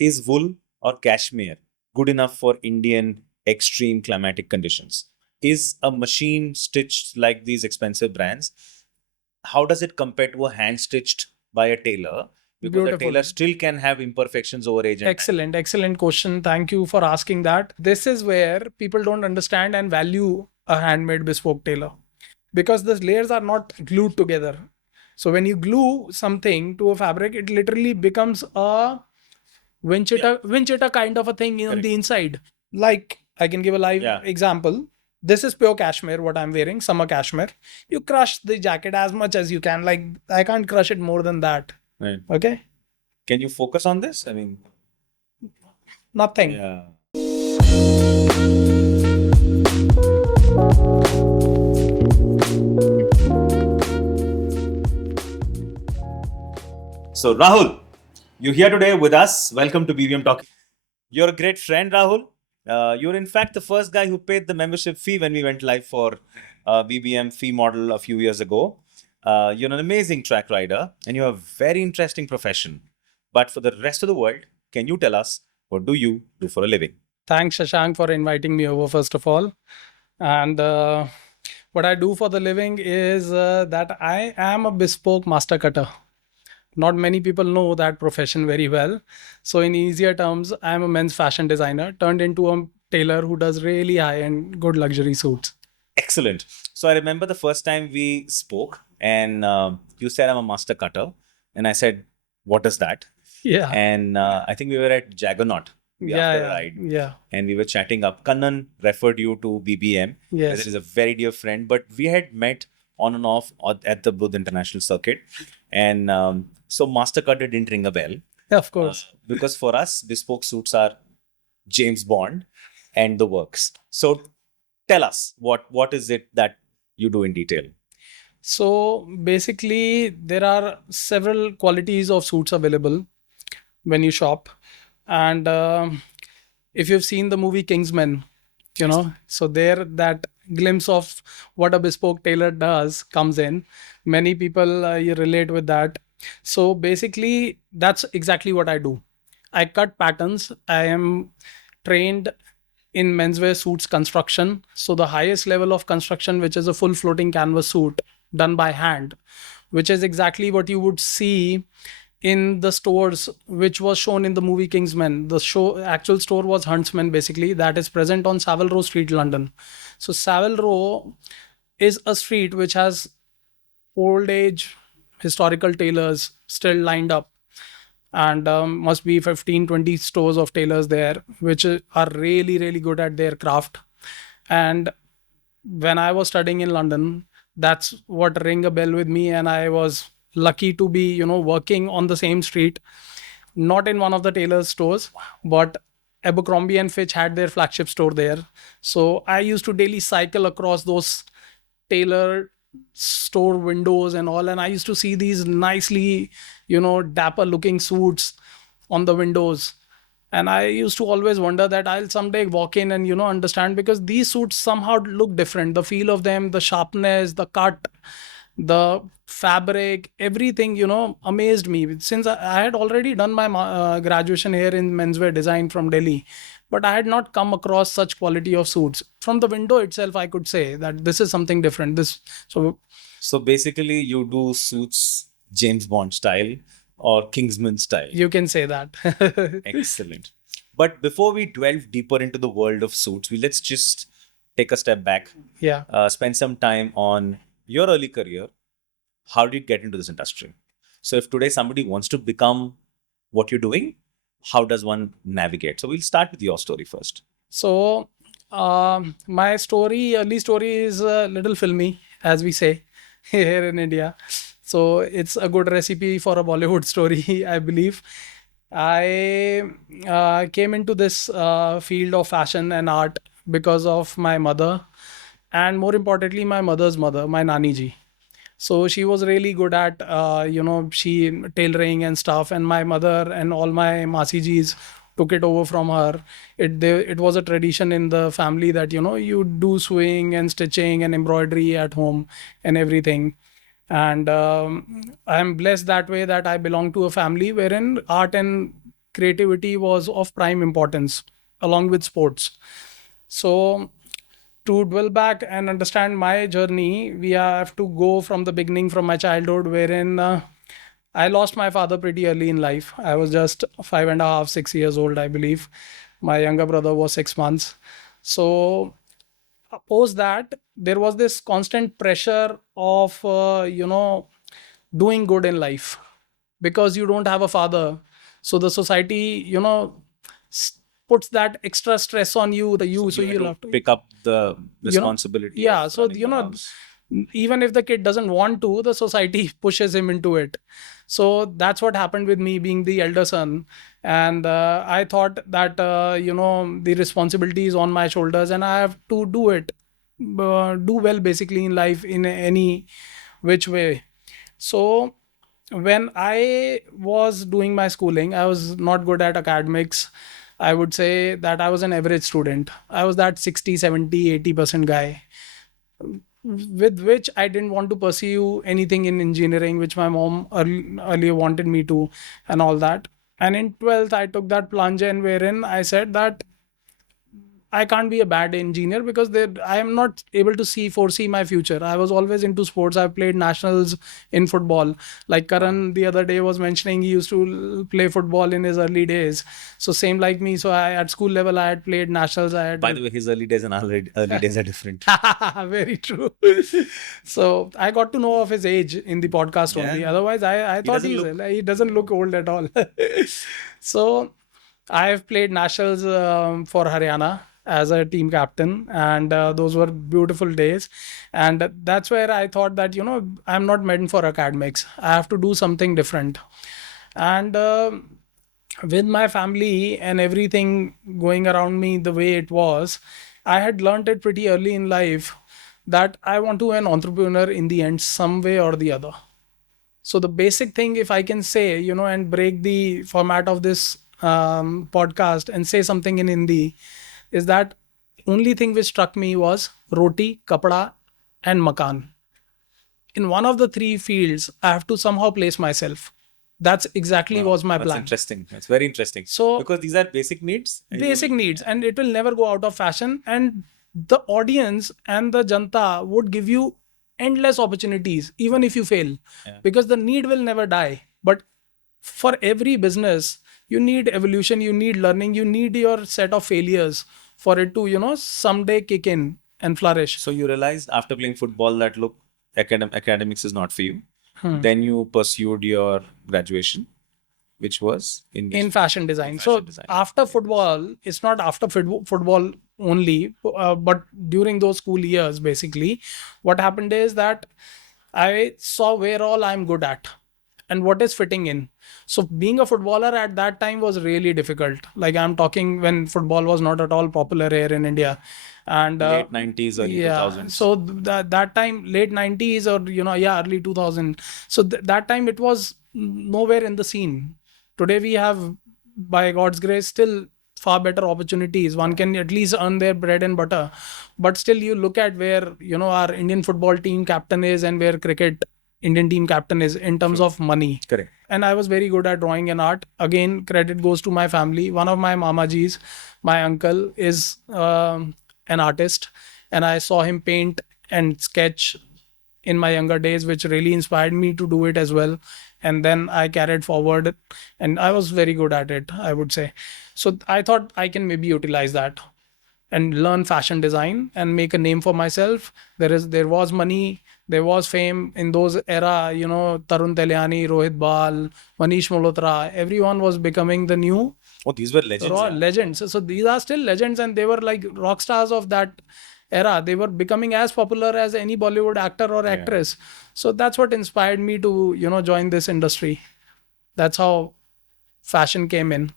Is wool or cashmere good enough for Indian extreme climatic conditions? Is a machine stitched like these expensive brands? How does it compare to a hand stitched by a tailor? Because a tailor Beautiful. still can have imperfections over age and time. Excellent question. Thank you for asking that. This is where people don't understand and value a handmade bespoke tailor because the layers are not glued together. So when you glue something to a fabric, it literally becomes a Winchetta kind of a thing on Correct. the inside. Like I can give a live Yeah. example. This is pure cashmere, what I'm wearing, summer cashmere. You crush the jacket as much as you can. Like I can't crush it more than that. Right. Okay. Can you focus on this? I mean, Nothing. yeah. So, Rahul, you're here today with us. Welcome to BBM Talk. You're a great friend, Rahul. You're in fact the first guy who paid the membership fee when we went live for BBM fee model a few years ago. You're an amazing track rider and you have a very interesting profession. But for the rest of the world, can you tell us what do you do for a living? Thanks, Shashank, for inviting me over, first of all. And what I do for the living is that I am a bespoke master cutter. Not many people know that profession very well. So, in easier terms, I'm a men's fashion designer turned into a tailor who does really high and good luxury suits. Excellent. So I remember the first time we spoke, and you said I'm a master cutter, and I said, "What is that?" Yeah. And I think we were at Jaggernaut after a ride, Yeah. and we were chatting up. Kannan referred you to BBM. Yes. That is a very dear friend, but we had met on and off at the Budh International Circuit, and so master cutter didn't ring a bell. Of course. Because for us, bespoke suits are James Bond and the works. So tell us what is it that you do in detail? So basically, there are several qualities of suits available when you shop. And if you've seen the movie Kingsman, so there that glimpse of what a bespoke tailor does comes in. Many people you relate with that. So basically, that's exactly what I do. I cut patterns. I am trained in menswear suits construction. So the highest level of construction, which is a full floating canvas suit done by hand, which is exactly what you would see in the stores which was shown in the movie Kingsman. The show actual store was Huntsman, basically, that is present on Savile Row Street, London. So Savile Row is a street which has old age historical tailors still lined up, and must be 15-20 stores of tailors there which are really really good at their craft. And when I was studying in London, that's what rang a bell with me, and I was lucky to be working on the same street, not in one of the tailor stores, but Abercrombie and Fitch had their flagship store there. So I used to daily cycle across those tailor store windows and all, and I used to see these nicely dapper looking suits on the windows. And I used to always wonder that I'll someday walk in and understand, because these suits somehow look different. The feel of them, the sharpness, the cut, the fabric, everything amazed me. Since I had already done my graduation here in menswear design from Delhi, but I had not come across such quality of suits. From the window itself, I could say that this is something different. So basically, you do suits James Bond style or Kingsman style. You can say that. Excellent. But before we delve deeper into the world of suits, let's just take a step back. Yeah. Spend some time on your early career. How did you get into this industry? So if today somebody wants to become what you're doing, how does one navigate? So we'll start with your story first. So my early story is a little filmy, as we say here in India. So it's a good recipe for a Bollywood story, I believe. I came into this field of fashion and art because of my mother, and more importantly, my mother's mother, my Nani ji. So she was really good at she tailoring and stuff, and my mother and all my masi jis took it over from her. It was a tradition in the family that you do sewing and stitching and embroidery at home and everything. And I'm blessed that way that I belong to a family wherein art and creativity was of prime importance along with sports. So to dwell back and understand my journey, we have to go from the beginning, from my childhood, wherein I lost my father pretty early in life. I was just 5.5, 6 years old, I believe. My younger brother was 6 months. So post that, there was this constant pressure of doing good in life because you don't have a father. So the society, puts that extra stress on you, so You had you'll to have to pick up the you know responsibility yeah, of so running the house. even if the kid doesn't want to, the society pushes him into it. So that's what happened with me, being the elder son. And I thought that the responsibility is on my shoulders and I have to do it, do well basically in life in any which way. So when I was doing my schooling, I was not good at academics. I would say that I was an average student. I was that 60, 70, 80% guy, with which I didn't want to pursue anything in engineering, which my mom earlier wanted me to, and all that. And in 12th, I took that plunge, and wherein I said that I can't be a bad engineer because I am not able to foresee my future. I was always into sports. I played nationals in football. Like Karan the other day was mentioning, he used to play football in his early days. So same like me. So at school level, I had played nationals. I had By the way, his early days and our early days are different. very true. So I got to know of his age in the podcast only. Yeah. Otherwise, I He thought doesn't look. he doesn't look old at all. So I have played nationals for Haryana as a team captain, and those were beautiful days. And that's where I thought that I'm not meant for academics. I have to do something different. And with my family and everything going around me the way it was, I had learned it pretty early in life that I want to be an entrepreneur in the end, some way or the other. So the basic thing, if I can say, and break the format of this podcast and say something in Hindi, is that only thing which struck me was Roti, Kapda, and Makaan. In one of the three fields, I have to somehow place myself. That's exactly Wow, was my that's plan. interesting. That's very interesting. So Because these are basic needs. And you basic will- needs, and it will never go out of fashion. And the audience and the janta would give you endless opportunities, even if you fail, Yeah. because the need will never die. But for every business, you need evolution, you need learning, you need your set of failures for it to someday kick in and flourish. So you realized after playing football that look, academics is not for you. Hmm. Then you pursued your graduation, which was in which In fashion design. fashion So design. after football, it's not after football only, but during those school years, basically, what happened is that I saw where all I'm good at and what is fitting in. So being a footballer at that time was really difficult. Like I'm talking when football was not at all popular here in India, and Late 90s, early yeah. 2000s. So that time, late 90s, or early 2000. So that time it was nowhere in the scene. Today we have, by God's grace, still far better opportunities. One can at least earn their bread and butter. But still, you look at where our Indian football team captain is and where cricket Indian team captain is in terms True. of money. Correct. And I was very good at drawing and art. Again, credit goes to my family. One of my mamajis, my uncle, is an artist, and I saw him paint and sketch in my younger days, which really inspired me to do it as well. And then I carried forward, and I was very good at it, I would say. So I thought I can maybe utilize that and learn fashion design and make a name for myself. There was money, there was fame in those era. Tarun Telyani, Rohit Bal, Manish Malhotra, everyone was becoming the new Oh, these were legends. Yeah. legends. So these are still legends, and they were like rock stars of that era. They were becoming as popular as any Bollywood actor or Yeah. actress. So that's what inspired me to join this industry. That's how fashion came in.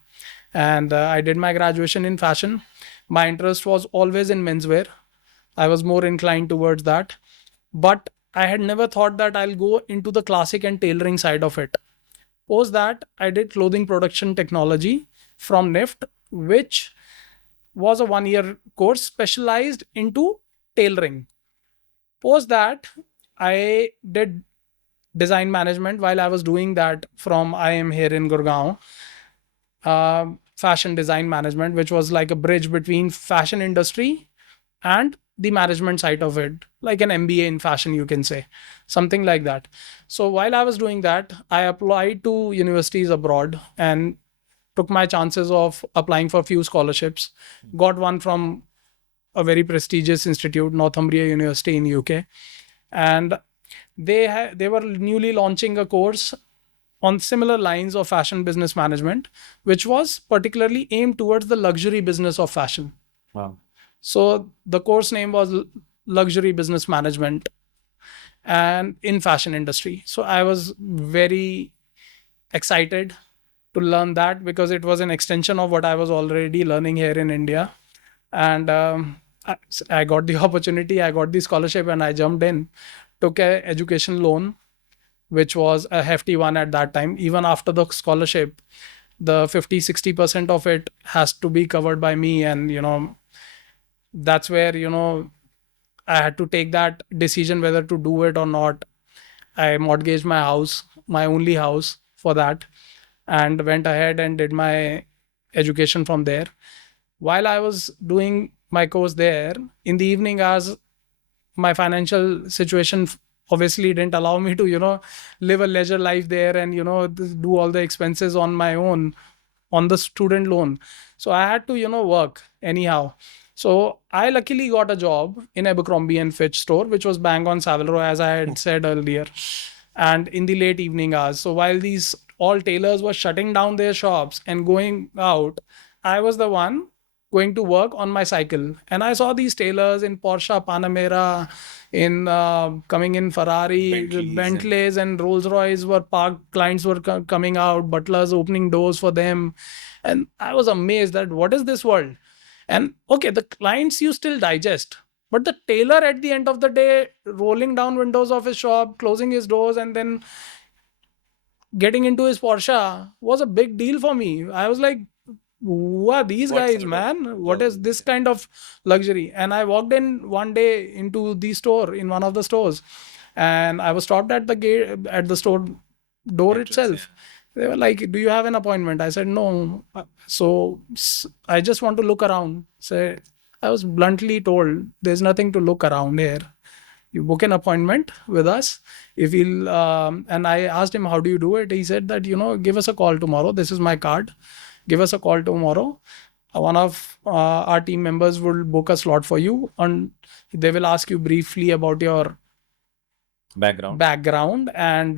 And I did my graduation in fashion. My interest was always in menswear. I was more inclined towards that. But I had never thought that I'll go into the classic and tailoring side of it. Post that, I did clothing production technology from NIFT, which was a 1 year course specialized into tailoring. Post that, I did design management while I was doing that from IIM here in Gurgaon. fashion design management, which was like a bridge between fashion industry and the management side of it, like an MBA in fashion, you can say, something like that. So while I was doing that, I applied to universities abroad and took my chances of applying for a few scholarships. Got one from a very prestigious institute, Northumbria University in UK, and they were newly launching a course on similar lines of fashion business management, which was particularly aimed towards the luxury business of fashion. Wow. So the course name was Luxury Business Management and in fashion industry. So I was very excited to learn that because it was an extension of what I was already learning here in India. And I got the opportunity, I got the scholarship, and I jumped in, took a education loan, which was a hefty one at that time. Even after the scholarship, the 50-60% of it has to be covered by me. And, that's where, I had to take that decision whether to do it or not. I mortgaged my house, my only house for that, and went ahead and did my education from there. While I was doing my course there, in the evening hours, my financial situation obviously didn't allow me to, live a leisure life there and, do all the expenses on my own on the student loan. So I had to, work anyhow. So I luckily got a job in Abercrombie and Fitch store, which was bang on Savile Row, as I had said earlier, and in the late evening hours. So while these all tailors were shutting down their shops and going out, I was the one going to work on my cycle. And I saw these tailors in Porsche Panamera, in coming in Ferrari, Bentleys and Rolls Royce were parked. Clients were coming out, butlers opening doors for them. And I was amazed that what is this world? And okay, the clients you still digest, but the tailor at the end of the day, rolling down windows of his shop, closing his doors, and then getting into his Porsche was a big deal for me. I was like, who are these guys, man? What is this kind of luxury? And I walked in one day into the store, in one of the stores, and I was stopped at the gate, at the store door itself. They were like, do you have an appointment? I said, no. So I just want to look around. So I was bluntly told, there's nothing to look around here. You book an appointment with us. If he'll, and I asked him, how do you do it? He said that, give us a call tomorrow. This is my card. Give us a call tomorrow. One of our team members will book a slot for you, and they will ask you briefly about your background and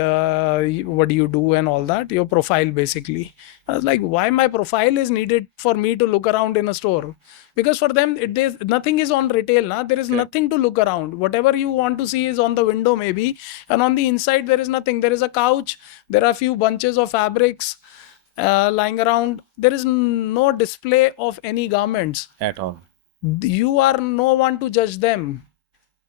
what do you do and all that, your profile basically. I was like, why my profile is needed for me to look around in a store? Because for them, there's nothing is on retail. There is nothing to look around. Whatever you want to see is on the window maybe, and on the inside there is nothing. There is a couch, there are a few bunches of fabrics lying around. There is no display of any garments at all. You are no one to judge them.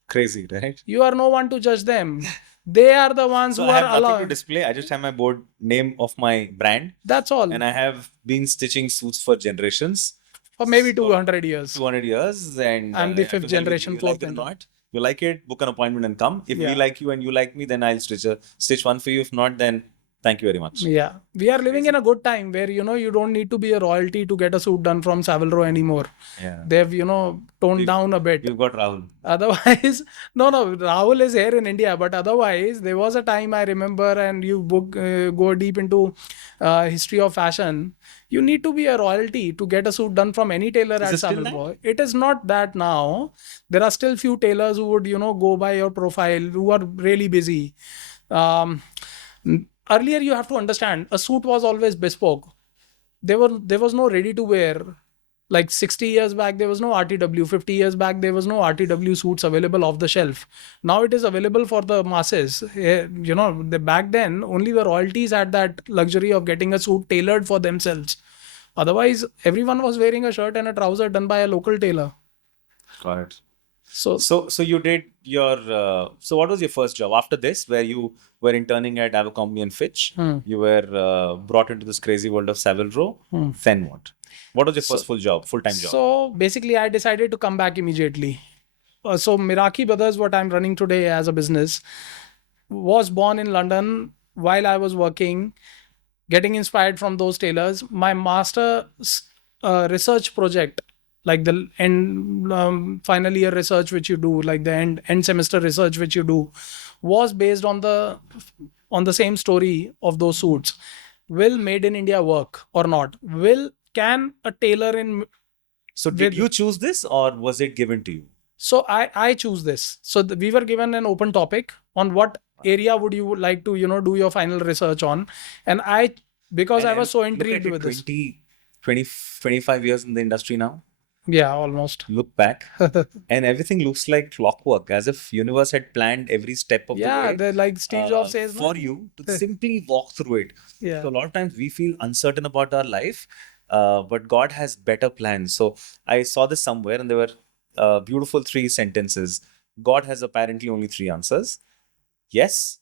Crazy, right? You are no one to judge them. They are the ones who I have are nothing allowed to display. I just have my board name of my brand. That's all. And I have been stitching suits for generations. For maybe 200 years. 200 years. And I'm the fifth generation, fourth or not. You like it, book an appointment and come. If we like you and you like me, then I'll stitch one for you. If not, then thank you very much. Yeah. We are living in a good time where, you don't need to be a royalty to get a suit done from Savile Row anymore. Yeah. They've, toned down a bit. You've got Rahul. Otherwise, no, Rahul is here in India. But otherwise, there was a time I remember, and you go deep into history of fashion. You need to be a royalty to get a suit done from any tailor at Savile Row. It is not that now. There are still few tailors who would, go by your profile, who are really busy. Earlier, you have to understand, a suit was always bespoke. There was no ready to wear. Like 60 years back, there was no RTW. 50 years back, there was no RTW suits available off the shelf. Now it is available for the masses. Back then, only the royalties had that luxury of getting a suit tailored for themselves. Otherwise, everyone was wearing a shirt and a trouser done by a local tailor. Got it. So you did your. So what was your first job after this, where you were interning at Abercrombie and Fitch? You were brought into this crazy world of Savile Row. Then what? What was your first full-time job? So basically, I decided to come back immediately. So Miraki Brothers, what I'm running today as a business, was born in London while I was working getting inspired from those tailors. My master research project, like the end final year research which you do, like the end semester research which you do, was based on the same story of those suits. Will made in India work or not? Will can a tailor in So did with you choose this or was it given to you? so I choose this. So we were given an open topic on what area would you like to do your final research on, and I, because I was so Look at intrigued it, with this. 25 years in the industry now. Yeah, almost. Look back and everything looks like clockwork, as if universe had planned every step of the Yeah, way they're like Steve Jobs says, for no? you to simply walk through it. Yeah. So a lot of times we feel uncertain about our life, but God has better plans. So I saw this somewhere, and there were beautiful three sentences. God has apparently only three answers: yes,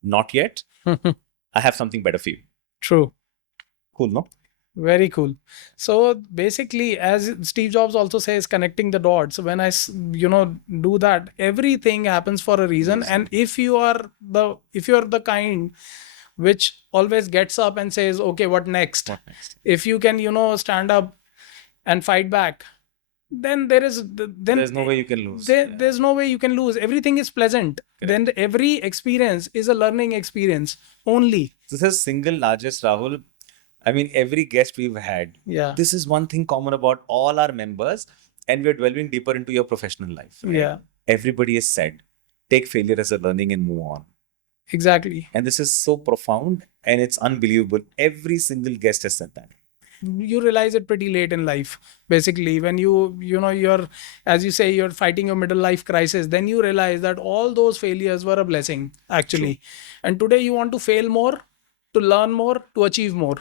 not yet, I have something better for you. True. Cool, no? Very cool. So basically, as Steve Jobs also says, connecting the dots. When I do that, everything happens for a reason. And if you are the kind which always gets up and says, okay, what next? What next? If you can, stand up and fight back, then There's no way you can lose. there's no way you can lose. Everything is pleasant. Then every experience is a learning experience only. This is single largest, Rahul. I mean, every guest we've had, Yeah. this is one thing common about all our members, and we're delving deeper into your professional life. Right? Yeah. Everybody has said, take failure as a learning and move on. Exactly. And this is so profound and it's unbelievable. Every single guest has said that. You realize it pretty late in life, basically, when you're, as you say, you're fighting your middle life crisis. Then you realize that all those failures were a blessing, actually. True. And today you want to fail more, to learn more, to achieve more.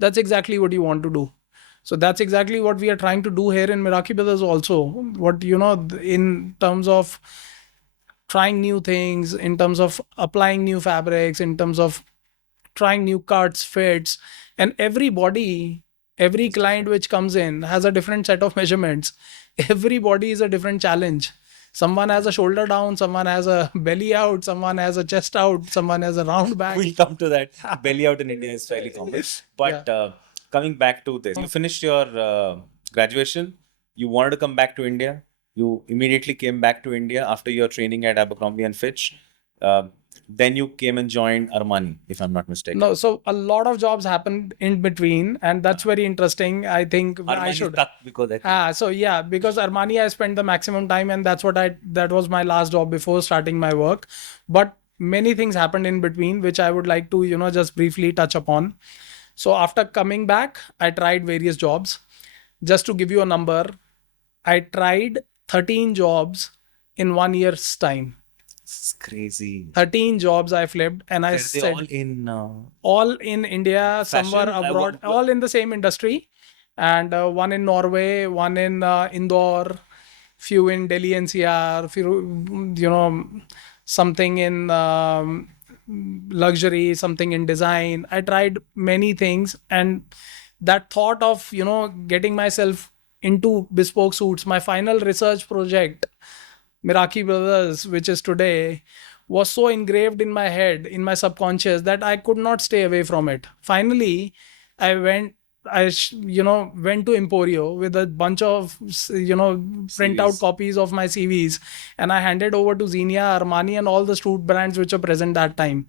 That's exactly what you want to do. So that's exactly what we are trying to do here in Meraki Brothers also. What, in terms of trying new things, in terms of applying new fabrics, in terms of trying new cuts, fits, and every client which comes in has a different set of measurements. Everybody is a different challenge. Someone has a shoulder down, someone has a belly out, someone has a chest out, someone has a round back. We'll come to that. Belly out in India is fairly common. But coming back to this, you finished your graduation, you wanted to come back to India. You immediately came back to India after your training at Abercrombie and Fitch. Then you came and joined Armani, if I'm not mistaken. No, so a lot of jobs happened in between, and that's very interesting. I think I Armani should. stuck because I think. Because Armani, I spent the maximum time, and that was my last job before starting my work. But many things happened in between, which I would like to, just briefly touch upon. So after coming back, I tried various jobs. Just to give you a number, I tried 13 jobs in 1 year's time. It's crazy. 13 jobs I flipped, and I said all in India, somewhere abroad, all in the same industry, and one in Norway, one in Indore, few in Delhi NCR, few something in luxury, something in design. I tried many things, and that thought of getting myself into Bespoke Suits, my final research project, Meraki Brothers, which is today, was so engraved in my head, in my subconscious, that I could not stay away from it. Finally, I went to Emporio with a bunch of printout copies of my CVs, and I handed over to Xenia, Armani, and all the suit brands which were present that time.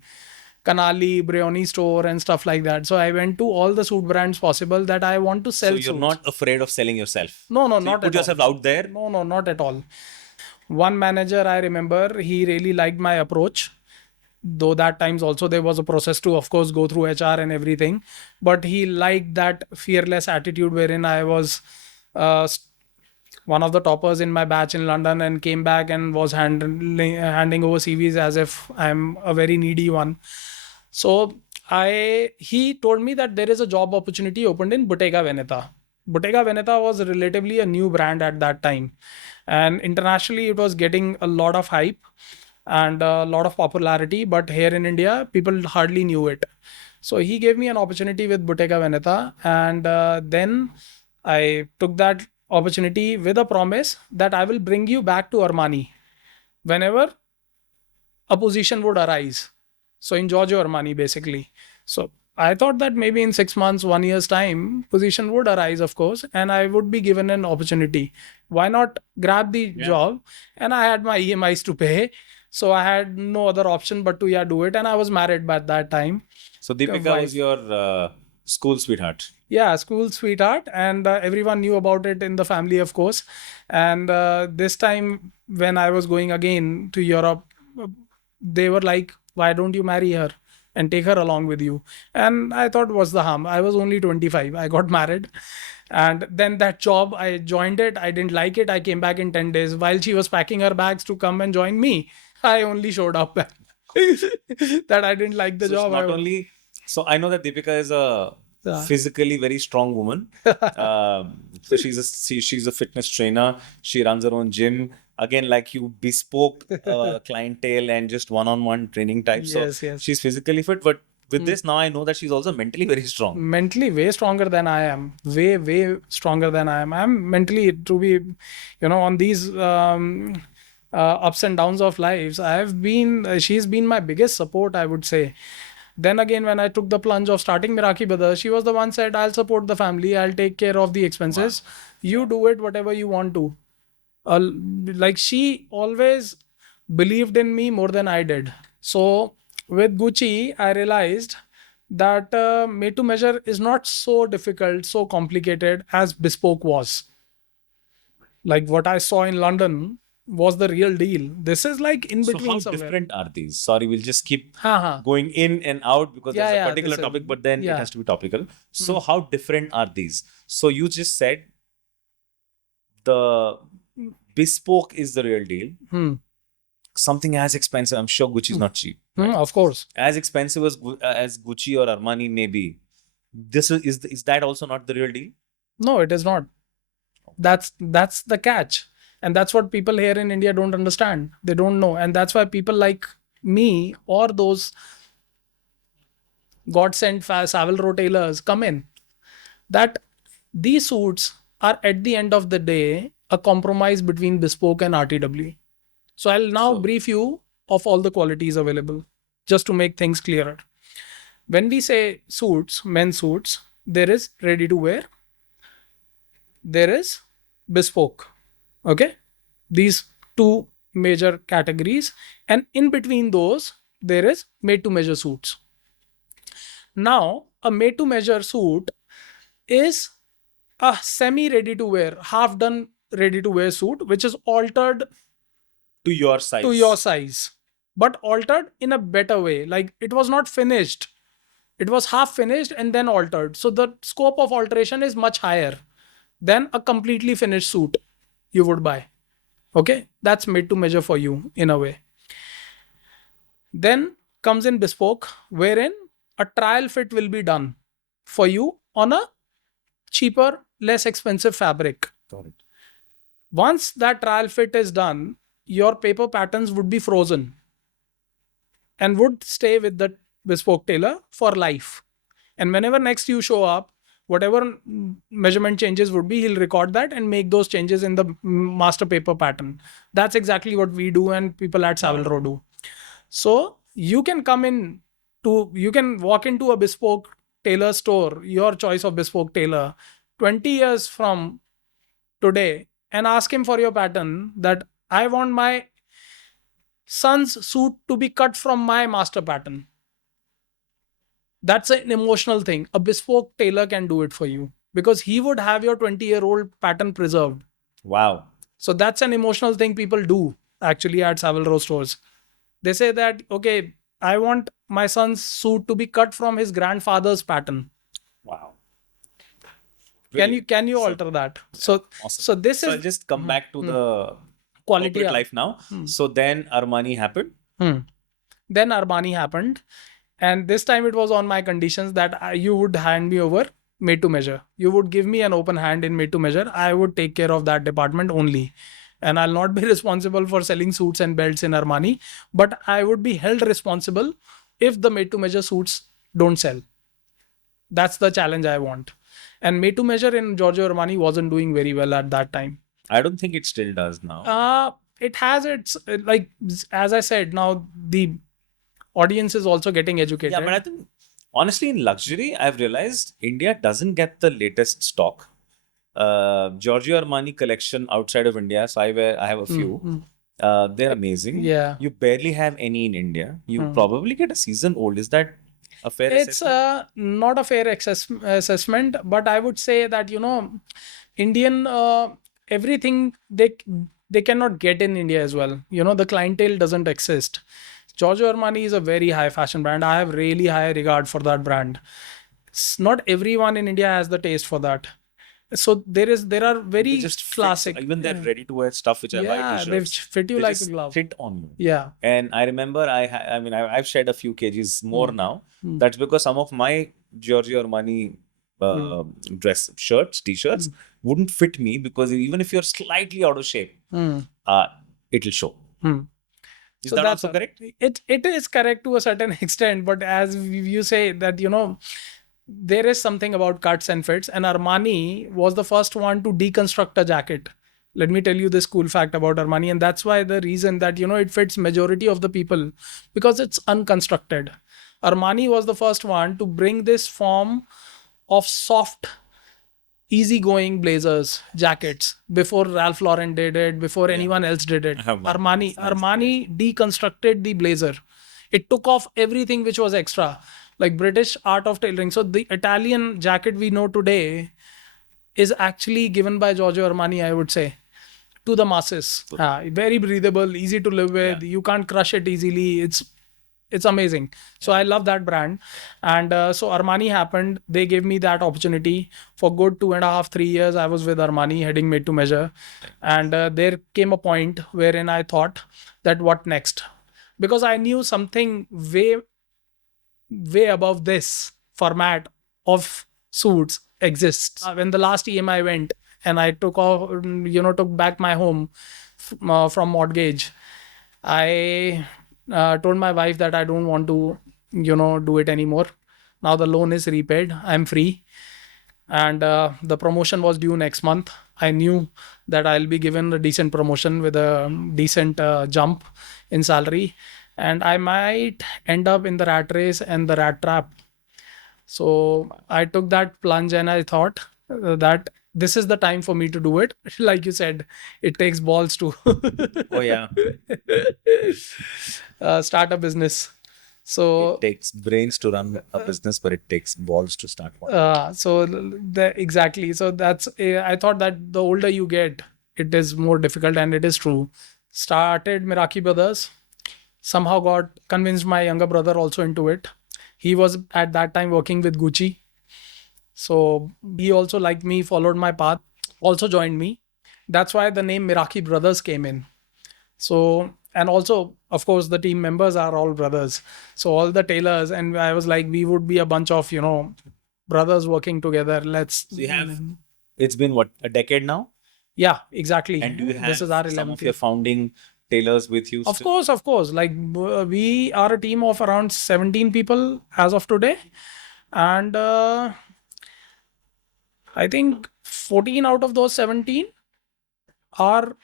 Canali, Brioni store, and stuff like that. So I went to all the suit brands possible that I want to sell. So you're not afraid of selling yourself? No, so not you put yourself out there? No, not at all. One manager I remember, he really liked my approach. Though that times also there was a process to, of course, go through HR and everything. But he liked that fearless attitude wherein I was one of the toppers in my batch in London and came back and was handing over CVs as if I'm a very needy one. So he told me that there is a job opportunity opened in Bottega Veneta. Bottega Veneta was relatively a new brand at that time, and internationally it was getting a lot of hype and a lot of popularity, but here in India people hardly knew it. So he gave me an opportunity with Bottega Veneta, and then I took that opportunity with a promise that I will bring you back to Armani whenever a position would arise. So in Giorgio Armani, basically. So I thought that maybe in 6 months, 1 year's time, position would arise, of course, and I would be given an opportunity. Why not grab the job? And I had my EMIs to pay. So I had no other option but to do it. And I was married by that time. So Deepika was your school sweetheart. Yeah, school sweetheart, and everyone knew about it in the family, of course. And this time, when I was going again to Europe, uh, they were like, "Why don't you marry her and take her along with you?" And I thought, "What's the harm?" I was only 25. I got married, and then that job, I joined it. I didn't like it. I came back in 10 days. While she was packing her bags to come and join me, I only showed up that I didn't like the So it's job. not only. So I know that Deepika is a Yeah. physically very strong woman. So she's a fitness trainer. She runs her own gym. Again, like you, bespoke clientele and just one-on-one training type. Yes, So yes. she's physically fit, but with this now I know that she's also mentally very strong. Mentally way stronger than I am. Way stronger than I am. I'm mentally, to be, on these ups and downs of lives. She's been my biggest support, I would say. Then again, when I took the plunge of starting Miraki Brothers, she was the one said, "I'll support the family. I'll take care of the expenses. You do it whatever you want to." Like she always believed in me more than I did. So with Gucci, I realized that made to measure is not so difficult, so complicated as bespoke was. Like what I saw in London was the real deal. This is like in So between how somewhere. different are these? Sorry, we'll just keep Ha. going in and out because Yeah, there's a yeah, particular this is- topic, but then it yeah. has to be topical. So how different are these? So you just said the bespoke is the real deal. Hmm. Something as expensive, I'm sure Gucci is not cheap. Hmm, of course. As expensive as Gucci or Armani may be, this is that also not the real deal? No, it is not. That's the catch. And that's what people here in India don't understand. They don't know. And that's why people like me or those God sent Savile tailors come in. That these suits are at the end of the day a compromise between bespoke and RTW. So I'll now brief you of all the qualities available just to make things clearer. When we say suits, men's suits, there is ready to wear, there is bespoke. Okay, these two major categories, and in between those there is made to measure suits. Now a made to measure suit is a semi ready to wear, half done ready to wear suit which is altered To your size. to your size, but altered in a better way. Like it was not finished, it was half finished and then altered, so the scope of alteration is much higher than a completely finished suit you would buy. Okay, that's made to measure for you in a way. Then comes in bespoke, wherein a trial fit will be done for you on a cheaper, less expensive fabric. Got it. Once that trial fit is done, your paper patterns would be frozen and would stay with the bespoke tailor for life. And whenever next you show up, whatever measurement changes would be, he'll record that and make those changes in the master paper pattern. That's exactly what we do and people at Savile Row do. So you can you can walk into a bespoke tailor store, your choice of bespoke tailor, 20 years from today, and ask him for your pattern that I want my son's suit to be cut from my master pattern. That's an emotional thing. A bespoke tailor can do it for you because he would have your 20-year-old pattern preserved. Wow. So that's an emotional thing people do actually at Savile Row stores. They say that, okay, I want my son's suit to be cut from his grandfather's pattern. Wow. Can you alter that? So Awesome. so this So is I'll just come back to the quality corporate of life now. So then Armani happened. Then Armani happened, and this time it was on my conditions that you would hand me over made to measure. You would give me an open hand in made to measure. I would take care of that department only, and I'll not be responsible for selling suits and belts in Armani, but I would be held responsible if the made to measure suits don't sell. That's the challenge I want. And made to measure in Giorgio Armani wasn't doing very well at that time. I don't think it still does now. It has its, like, as I said, now the audience is also getting educated. Yeah, but I think Honestly, in luxury, I've realized India doesn't get the latest stock. Giorgio Armani collection outside of India, so I have a few. They're amazing. Yeah. You barely have any in India. You Hmm. probably get a season old. Is that a fair It's assessment? not a fair assessment, but I would say that Indian everything they cannot get in India as well. The clientele doesn't exist. Giorgio Armani is a very high fashion brand. I have really high regard for that brand. Not everyone in India has the taste for that. So there are They very just fit. So classic. even their Yeah, ready-to-wear stuff, which are white yeah, they t-shirts, fit you they like a just glove. fit on you. Yeah. And I remember I've shed a few kgs more now. Hmm. That's because some of my Giorgio Armani dress shirts, t-shirts wouldn't fit me because even if you're slightly out of shape, Hmm. it'll show. Hmm. Is So that that's also correct? it is correct to a certain extent, but as you say that there is something about cuts and fits, and Armani was the first one to deconstruct a jacket. Let me tell you this cool fact about Armani, and that's why the reason that it fits majority of the people, because it's unconstructed. Armani was the first one to bring this form of soft, easygoing blazers, jackets before Ralph Lauren did it, before anyone else did it. Wow, Armani, that's nice. Armani deconstructed the blazer. It took off everything which was extra, like British art of tailoring. So the Italian jacket we know today is actually given by Giorgio Armani, I would say, to the masses. Very breathable, easy to live with. Yeah. You can't crush it easily. It's amazing. So I love that brand. And so Armani happened. They gave me that opportunity for good 2.5 3 years. I was with Armani heading made to measure, and there came a point wherein I thought that what next, because I knew something way above this format of suits exists. When the last EMI went and I took back my home from mortgage, I told my wife that I don't want to, do it anymore. Now the loan is repaid. I'm free. And the promotion was due next month. I knew that I'll be given a decent promotion with a decent jump in salary. And I might end up in the rat race and the rat trap. So I took that plunge and I thought that this is the time for me to do it. Like you said, it takes balls to Oh yeah. start a business. So It takes brains to run a business, but it takes balls to start one. exactly. So that's I thought that the older you get, it is more difficult, and it is true. Started Miraki Brothers. Somehow got convinced my younger brother also into it. He was at that time working with Gucci. So he also liked me, followed my path, also joined me. That's why the name Miraki Brothers came in. So, and also, of course, the team members are all brothers. So all the tailors, and I was like, we would be a bunch of, brothers working together. Let's. So you have, it's been what, a decade now? Yeah, exactly. And do you This is have our some 11th of year. your founding tailors with you Of still? course, of course. Like we are a team of around 17 people as of today. And I think 14 out of those 17 are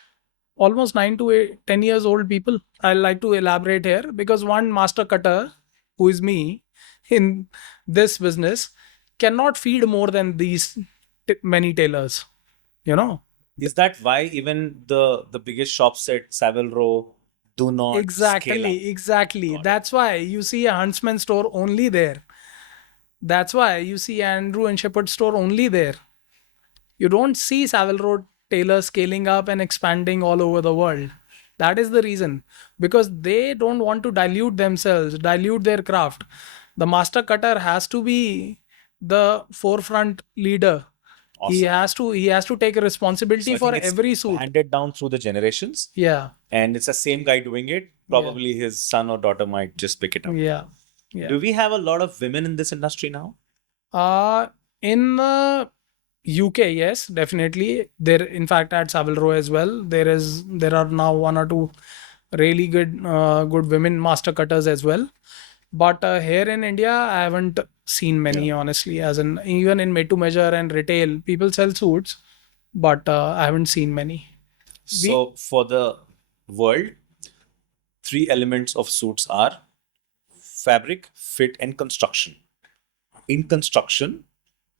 almost 9 to 10 years old people. I like to elaborate here because one master cutter, who is me in this business, cannot feed more than these many tailors, you know. Is that why even the biggest shops at Savile Row do not scale up? Exactly. Got it. That's why you see a Huntsman store only there. That's why you see Andrew and Shepherd store only there. You don't see Savile Row tailors scaling up and expanding all over the world. That is the reason, because they don't want to dilute themselves, dilute their craft. The master cutter has to be the forefront leader. He Awesome. has to take a So responsibility I for think it's every suit. handed down through the generations, Yeah, and it's the same guy doing it. yeah, Probably his son or daughter might just pick it up. yeah, yeah. Do we have a lot of women in this industry now? In UK, yes, definitely. There, in fact, at Savile Row as well, there are now one or two really good women master cutters as well. But here in India, I haven't seen many, honestly. As in, even in made to measure and retail, people sell suits, but I haven't seen many. So for the world, three elements of suits are fabric, fit, and construction. in construction,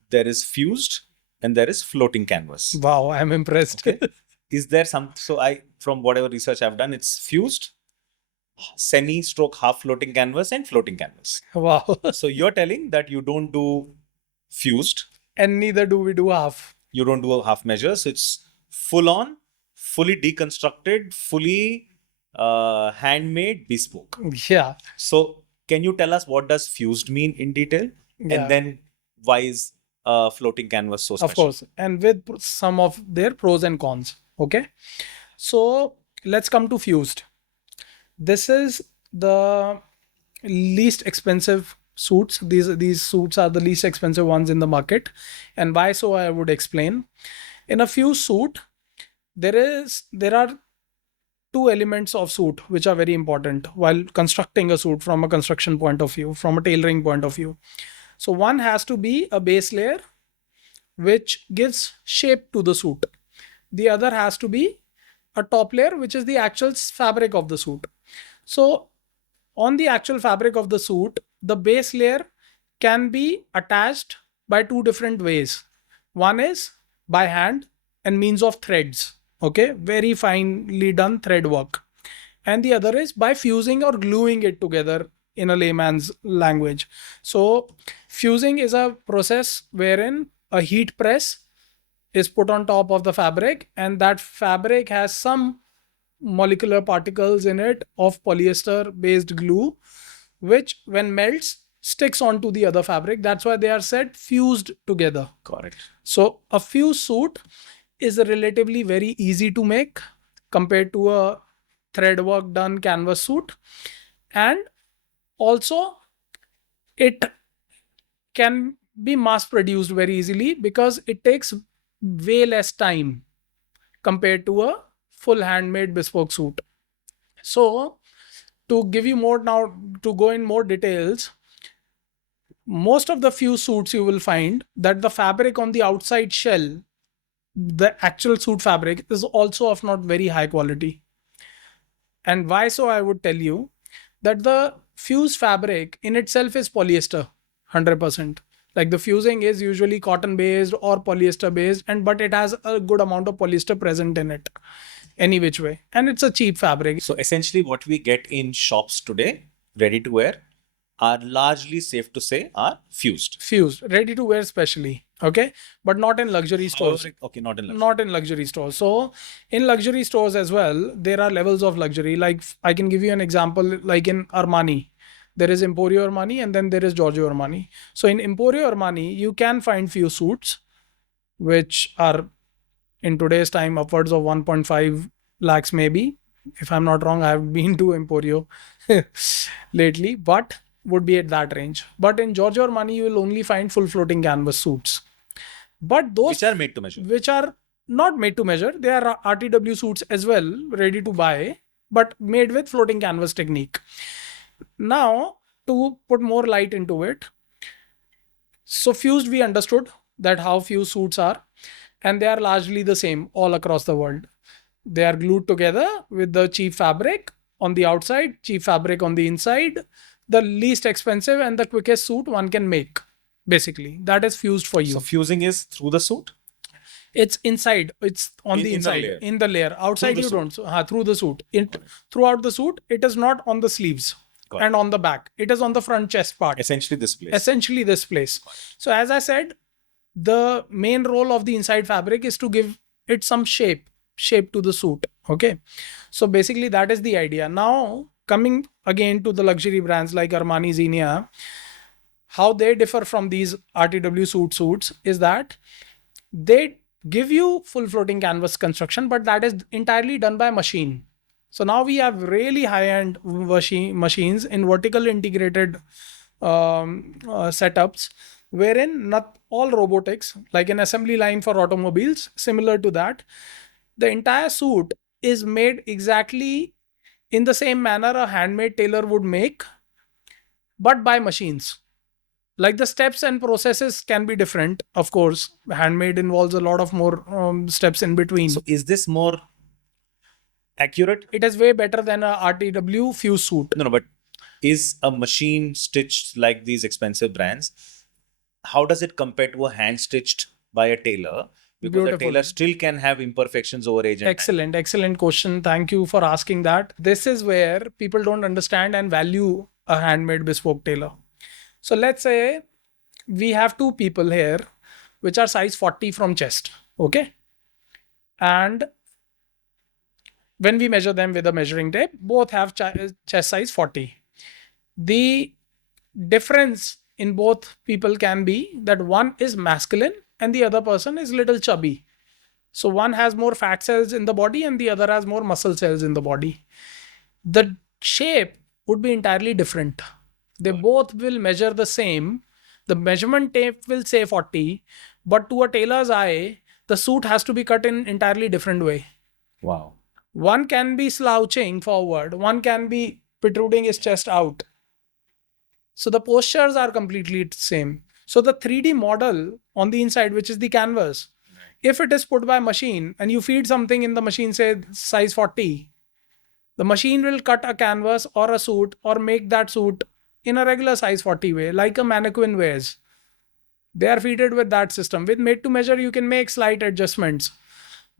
there is fused and there is floating canvas. Wow, I'm impressed. Okay. Is there some? So from whatever research I've done, it's fused, semi-stroke half floating canvas, and floating canvas. Wow. So you're telling that you don't do fused, And neither do we do half. you don't do a half measures. It's full on, fully deconstructed, fully handmade, bespoke. Yeah. So can you tell us what does fused mean in detail, Yeah. and then why is floating canvas so special? Of course, and with some of their pros and cons. Okay, so let's come to fused. This is the least expensive suits. These suits are the least expensive ones in the market, and why so I would explain. In a fused suit, there are two elements of suit which are very important while constructing a suit from a construction point of view, from a tailoring point of view. So one has to be a base layer which gives shape to the suit. The other has to be a top layer, which is the actual fabric of the suit. So on the actual fabric of the suit, the base layer can be attached by two different ways. One is by hand and means of threads. Okay, very finely done thread work. And the other is by fusing or gluing it together in a layman's language. So fusing is a process wherein a heat press is put on top of the fabric, and that fabric has some molecular particles in it of polyester based glue, which when melts sticks onto the other fabric. That's why they are said fused together. Correct. So a fused suit is relatively very easy to make compared to a thread work done canvas suit, and also it can be mass produced very easily because it takes way less time compared to a full handmade bespoke suit. So to give you more now, to go in more details, most of the few suits you will find that the fabric on the outside shell, the actual suit fabric, is also of not very high quality. And why so? I would tell you that the fused fabric in itself is polyester 100%. Like the fusing is usually cotton based or polyester based, and but it has a good amount of polyester present in it any which way, and it's a cheap fabric. So essentially what we get in shops today, ready to wear, are largely, safe to say, are fused. Fused, ready to wear especially. Okay, but not in luxury stores. However, okay, not in luxury. Not in luxury stores. So in luxury stores as well, there are levels of luxury. Like I can give you an example, like in Armani, there is Emporio Armani and then there is Giorgio Armani. So in Emporio Armani, you can find few suits which are in today's time upwards of 1.5 lakhs maybe. If I'm not wrong, I have been to Emporio lately, but would be at that range. But in Giorgio Armani, you will only find full floating canvas suits. But those which are made to measure. Which are not made to measure. They are RTW suits as well, ready to buy, but made with floating canvas technique. Now, to put more light into it, so fused, we understood that how fused suits are, and they are largely the same all across the world. They are glued together with the cheap fabric on the outside, cheap fabric on the inside, the least expensive and the quickest suit one can make. Basically, that is fused for you. So fusing is through the suit? It's inside. It's on the inside, in the layer. Outside you don't. So, through the suit. Throughout the suit, it is not on the sleeves and on the back. It is on the front chest part. Essentially this place. Essentially this place. So as I said, the main role of the inside fabric is to give it some shape to the suit. Okay. So basically that is the idea. Now coming again to the luxury brands like Armani, Xenia, how they differ from these RTW suits is that they give you full floating canvas construction, but that is entirely done by machine. So now we have really high-end machines in vertical integrated setups, wherein not all robotics, like an assembly line for automobiles, similar to that, the entire suit is made exactly in the same manner a handmade tailor would make, but by machines. Like the steps and processes can be different. Of course, handmade involves a lot of more steps in between. So is this more accurate? It is way better than a RTW fuse suit. No, but is a machine stitched like these expensive brands how does it compare to a hand stitched by a tailor? Because a Beautiful. tailor still can have imperfections over age and time. Excellent question. Thank you for asking that. This is where people don't understand and value a handmade bespoke tailor. So let's say we have two people here which are size 40 from chest. Okay. And when we measure them with a measuring tape, both have chest size 40. The difference in both people can be that one is masculine and the other person is little chubby. So one has more fat cells in the body and the other has more muscle cells in the body. The shape would be entirely different. They both will measure the same. The measurement tape will say 40, but to a tailor's eye, the suit has to be cut in entirely different way. Wow. One can be slouching forward, one can be protruding his chest out. So the postures are completely same. So the 3D model on the inside, which is the canvas, if it is put by machine and you feed something in the machine, say size 40, the machine will cut a canvas or a suit or make that suit in a regular size 40 way, like a mannequin wears. They are fitted with that system. With made to measure, you can make slight adjustments,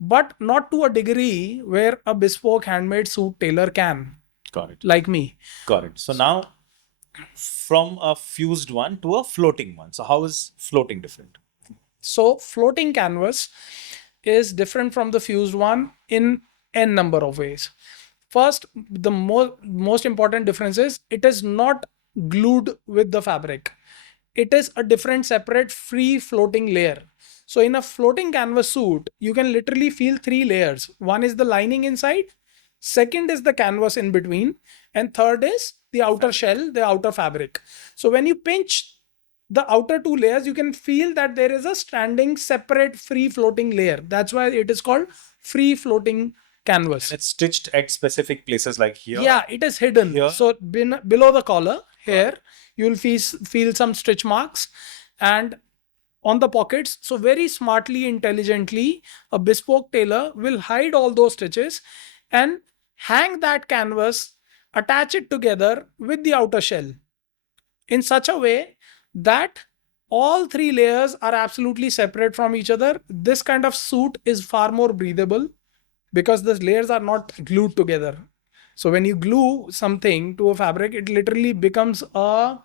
but not to a degree where a bespoke handmade suit tailor can. Got it. Like me. Got it. So now from a fused one to a floating one. So how is floating different? So floating canvas is different from the fused one in n number of ways. First, the most important difference is it is not glued with the fabric. It is a different separate free floating layer. So in a floating canvas suit, you can literally feel 3 layers. One is the lining inside, second is the canvas in between, and third is the outer shell, the outer fabric. So when you pinch the outer 2 layers, you can feel that there is a standing separate free floating layer. That's why it is called free floating canvas. And it's stitched at specific places like here. Yeah, it is hidden. Here. So below the collar here, you will feel some stitch marks, and on the pockets. So very smartly, intelligently, a bespoke tailor will hide all those stitches and hang that canvas, attach it together with the outer shell in such a way that all 3 layers are absolutely separate from each other. This kind of suit is far more breathable because the layers are not glued together. So when you glue something to a fabric, it literally becomes a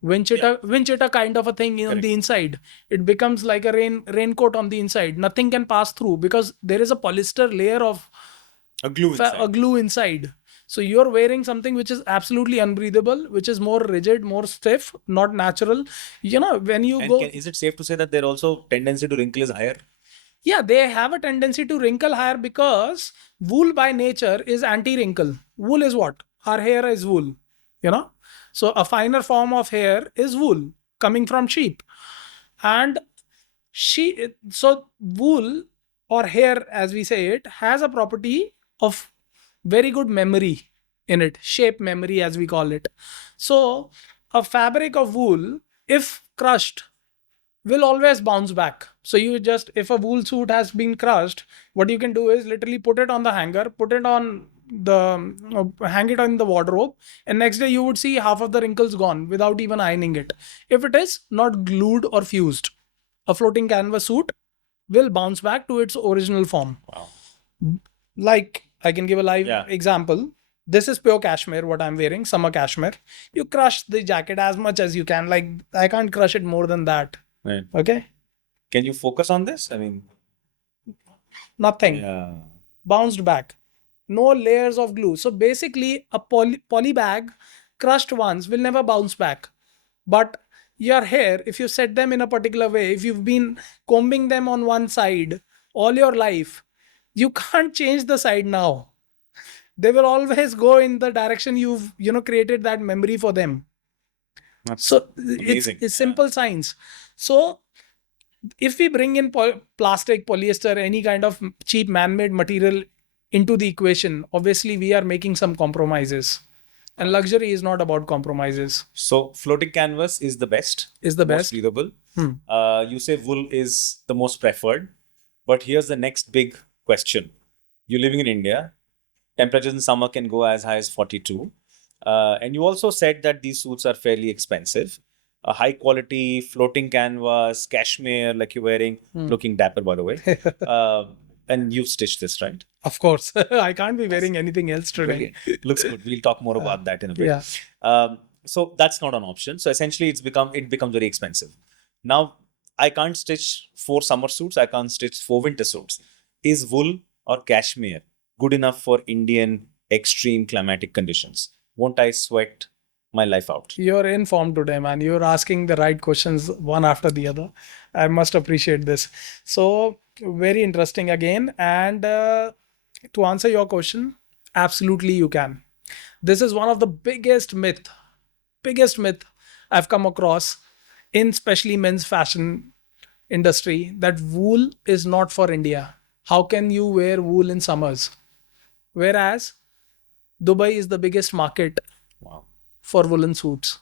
Winchester kind of a thing on the inside. It becomes like a raincoat on the inside. Nothing can pass through because there is a polyester layer of a glue inside. So you're wearing something which is absolutely unbreathable, which is more rigid, more stiff, not natural. When you is it safe to say that there also tendency to wrinkle is higher? Yeah, they have a tendency to wrinkle higher because wool by nature is anti-wrinkle. Wool is what? Our hair is wool, So a finer form of hair is wool coming from sheep. And so wool or hair, as we say it, has a property of very good memory in it, shape memory as we call it. So a fabric of wool, if crushed, will always bounce back. So if a wool suit has been crushed, what you can do is literally put it on the hanger, put it on hang it on the wardrobe, and next day you would see half of the wrinkles gone without even ironing it. If it is not glued or fused, a floating canvas suit will bounce back to its original form. Wow. Like I can give a live example. This is pure cashmere, what I'm wearing, summer cashmere. You crush the jacket as much as you can. Like I can't crush it more than that. Right. Okay. Can you focus on this? I mean, nothing. Bounced back. No layers of glue. So basically, a poly bag crushed once will never bounce back. But your hair, if you set them in a particular way, if you've been combing them on one side all your life, you can't change the side now. They will always go in the direction you've created that memory for them. So it's simple science. So if we bring in plastic, polyester, any kind of cheap man-made material into the equation, obviously we are making some compromises. And luxury is not about compromises. So floating canvas is the best. Most breathable. You say wool is the most preferred. But here's the next big question. You're living in India. Temperatures in summer can go as high as 42. And you also said that these suits are fairly expensive. a high quality floating canvas, cashmere, like you're wearing, looking dapper, by the way. And you've stitched this, right? Of course. I can't be wearing anything else today. Brilliant. Looks good. We'll talk more about that in a bit. Yeah. So that's not an option. So essentially, it becomes very expensive. Now, I can't stitch 4 summer suits. I can't stitch 4 winter suits. Is wool or cashmere good enough for Indian extreme climatic conditions? Won't I sweat my life out? You're informed today, man. You're asking the right questions one after the other. I must appreciate this. So, very interesting again. And to answer your question, absolutely you can. This is one of the biggest myth I've come across in especially men's fashion industry, that wool is not for India. How can you wear wool in summers? Whereas Dubai is the biggest market Wow. for woolen suits.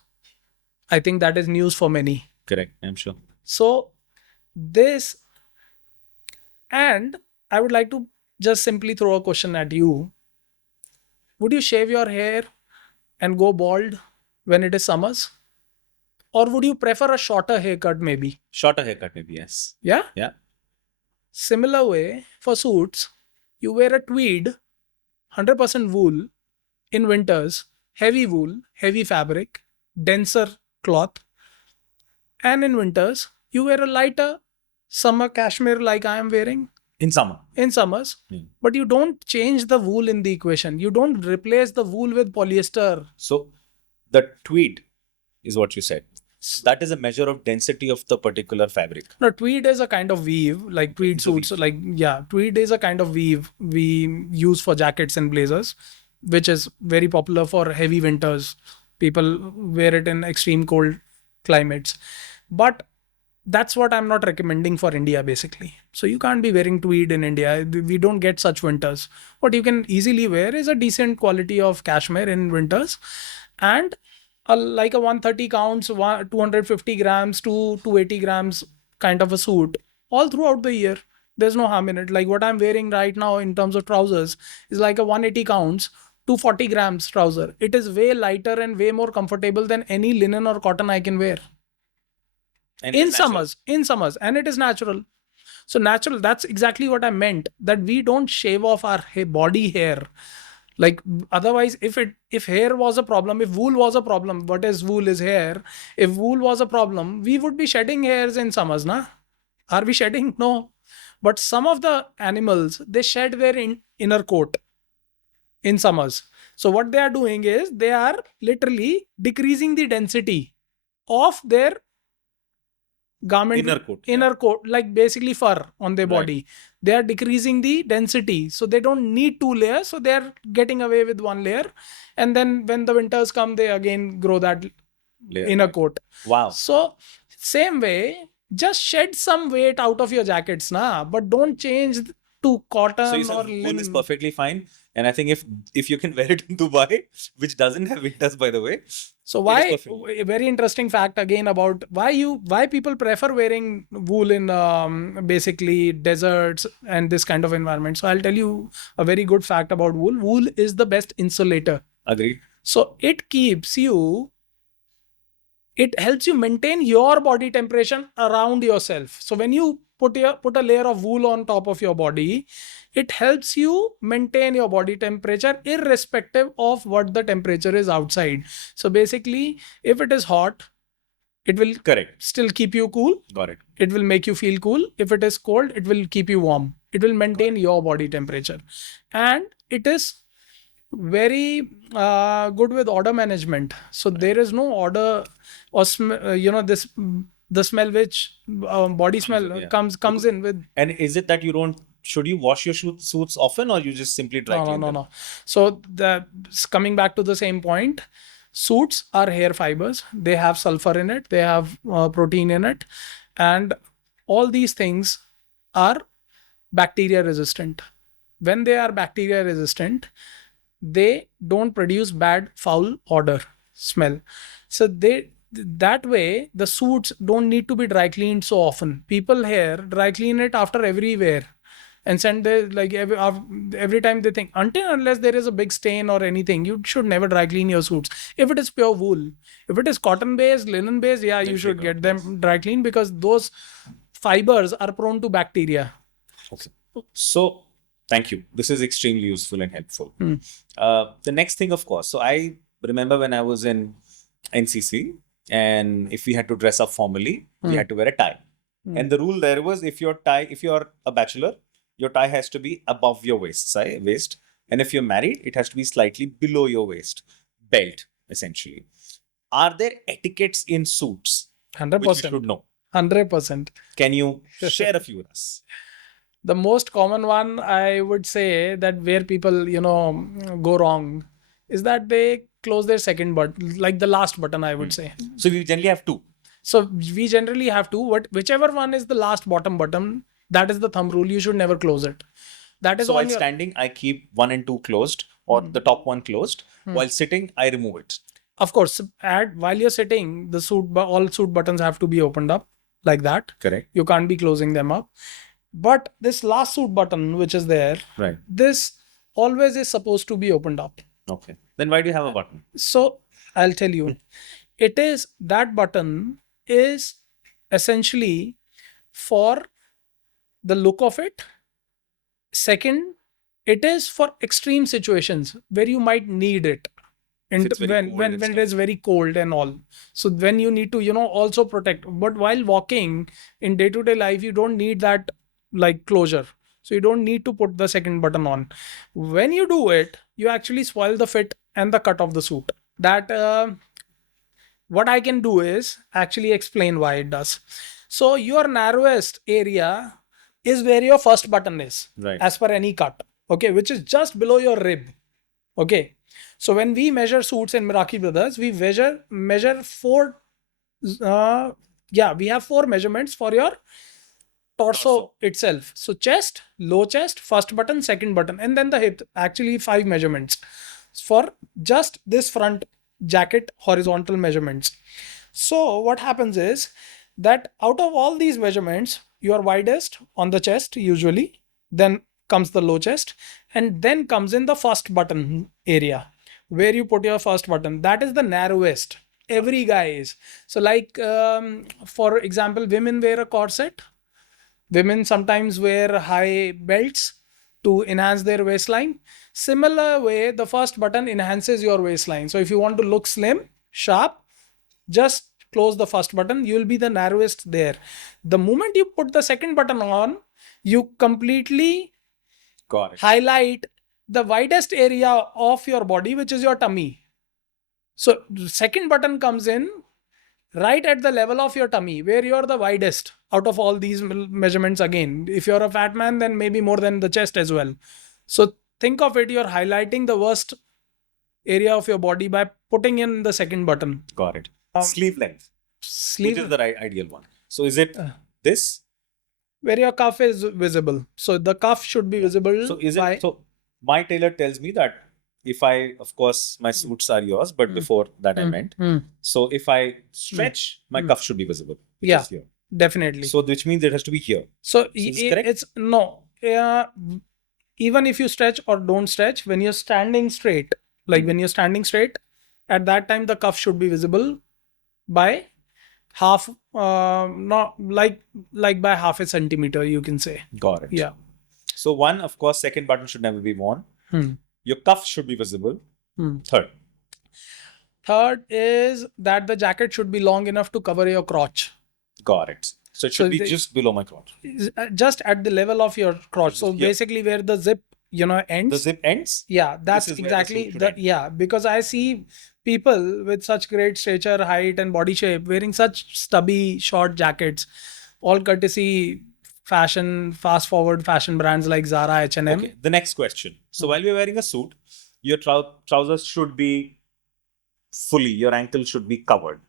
I think that is news for many. Correct. I'm sure. So this, and I would like to just simply throw a question at you. Would you shave your hair and go bald when it is summers? Or would you prefer a shorter haircut maybe? Shorter haircut, maybe, yes. Yeah? Yeah. Similar way, for suits, you wear a tweed, 100% wool in winters, heavy wool, heavy fabric, denser cloth. And in winters, you wear a lighter summer cashmere like I am wearing In summer. in summers. But you don't change the wool in the equation. You don't replace the wool with polyester. So the tweed is what you said. That is a measure of density of the particular fabric. No, tweed is a kind of weave, like tweed It's a suits. Like, yeah, tweed is a kind of weave we use for jackets and blazers, which is very popular for heavy winters. People wear it in extreme cold climates. But that's what I'm not recommending for India, basically. So you can't be wearing tweed in India. We don't get such winters. What you can easily wear is a decent quality of cashmere in winters, and like a 130 counts, 250 grams to 280 grams kind of a suit all throughout the year. There's no harm in it. Like what I'm wearing right now in terms of trousers is like a 180 counts, 240 grams trouser. It is way lighter and way more comfortable than any linen or cotton I can wear. And In it's natural. summers, and it is natural. So natural, that's exactly what I meant, that we don't shave off our body hair. Like otherwise, if hair was a problem, if wool was a problem, what is wool is hair. If wool was a problem, we would be shedding hairs in summers, na? Are we shedding? No. But some of the animals, they shed their inner coat in summers. So what they are doing is they are literally decreasing the density of their garment, Inner coat, yeah. like basically fur on their Right. body. They are decreasing the density, so they don't need 2 layers, so they're getting away with 1 layer, and then when the winters come, they again grow that Layer, inner right. coat. Wow. So same way, just shed some weight out of your jackets, na, but don't change to cotton So you or said wool is linen. perfectly fine. And I think if you can wear it in Dubai, which doesn't have winters, by the way. So It why, is perfect. a very interesting fact again about why people prefer wearing wool in basically deserts and this kind of environment. So I'll tell you a very good fact about wool. Wool is the best insulator. Agreed. So it helps you maintain your body temperature around yourself. So when you put a layer of wool on top of your body, it helps you maintain your body temperature irrespective of what the temperature is outside. So basically, if it is hot, it will Correct. still keep you cool. Got it. It will make you feel cool. If it is cold, it will keep you warm. It will maintain your body temperature. And it is very good with odor management. So there is no odor or the smell which body smell in, yeah. comes in with. And is it that should you wash your suits often, or you just simply dry clean them? No. So coming back to the same point, suits are hair fibers. They have sulfur in it. They have protein in it, and all these things are bacteria resistant. When they are bacteria resistant, they don't produce bad foul odor smell. So that way the suits don't need to be dry cleaned so often. People here dry clean it after every wear. and send the like every time they think, until unless there is a big stain or anything, you should never dry clean your suits. If it is pure wool, if it is cotton based, linen based, yeah, you should get them dry clean, because those fibers are prone to bacteria. Okay. So thank you. This is extremely useful and helpful. The next thing, of course. So I remember when I was in NCC, and if we had to dress up formally, we had to wear a tie. And the rule there was, if you're a bachelor, your tie has to be above your waist. And if you're married, it has to be slightly below your waist. Belt, essentially. Are there etiquettes in suits 100%. which we should know? 100%. Can you share a few with us? The most common one, I would say, that where people, go wrong, is that they close their second button, like the last button, I would say. So we generally have two. So we generally have two, but whichever one is the last bottom button, that is the thumb rule. You should never close it. That is so while standing, I keep 1 and 2 closed, or the top one closed. While sitting, I remove it. Of course, while you're sitting, all suit buttons have to be opened up like that. Correct. You can't be closing them up. But this last suit button, which is there, right, this always is supposed to be opened up. Okay. Then why do you have a button? So I'll tell you, that button is essentially for the look of it. Second, it is for extreme situations where you might need it. And when it is very cold and all. So when you need to, also protect. But while walking in day-to-day life, you don't need that like closure. So you don't need to put the second button on. When you do it, you actually spoil the fit and the cut of the suit. That what I can do is actually explain why it does. So your narrowest area is where your first button is, right, as per any cut, okay, which is just below your rib. Okay. So when we measure suits in Meraki Brothers, we measure 4. We have 4 measurements for your torso itself. So chest, low chest, first button, second button, and then the hip. Actually 5 measurements for just this front jacket horizontal measurements. So what happens is that out of all these measurements, your widest on the chest usually, then comes the low chest, and then comes in the first button area where you put your first button. That is the narrowest. Every guy is. So like, for example, women wear a corset. Women sometimes wear high belts to enhance their waistline. Similar way, the first button enhances your waistline. So if you want to look slim, sharp, just close the first button. You will be the narrowest there. The moment you put the second button on, you completely highlight the widest area of your body, which is your tummy. So second button comes in right at the level of your tummy, where you're the widest out of all these measurements. Again, if you're a fat man, then maybe more than the chest as well. So think of it, you're highlighting the worst area of your body by putting in the second button. Got it. Sleeve length. Which is the ideal one. So is it this? Where your cuff is visible. So the cuff should be visible. So is it? So my tailor tells me that if I, of course, my suits are yours, but before that I meant. So if I stretch, my cuff should be visible. Yeah, definitely. So which means it has to be here. So it's no. Even if you stretch or don't stretch, when you're standing straight, at that time the cuff should be visible by half, not like by half a centimeter, you can say. Got it. Yeah. So one, of course, second button should never be worn. Your cuff should be visible. Third is that the jacket should be long enough to cover your crotch. Got it. So it should be just below my crotch. Just at the level of your crotch. So basically where the zip, ends. The zip ends? Yeah, that's exactly that. Yeah, because I see people with such great stature, height and body shape wearing such stubby short jackets, all courtesy fast forward fashion brands like Zara, H&M. Okay, the next question. So while you're wearing a suit, your trousers should be fully, your ankle should be covered.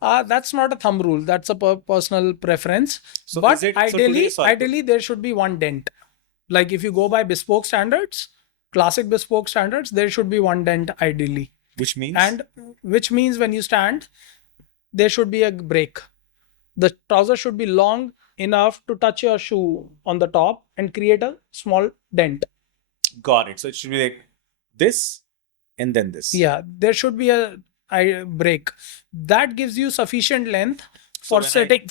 That's not a thumb rule. That's a personal preference. So but ideally there should be one dent. Like if you go by bespoke standards, classic bespoke standards, there should be one dent ideally. Which means? And which means when you stand, there should be a break. The trouser should be long enough to touch your shoe on the top and create a small dent. Got it. So it should be like this and then this. Yeah, there should be a break that gives you sufficient length for setting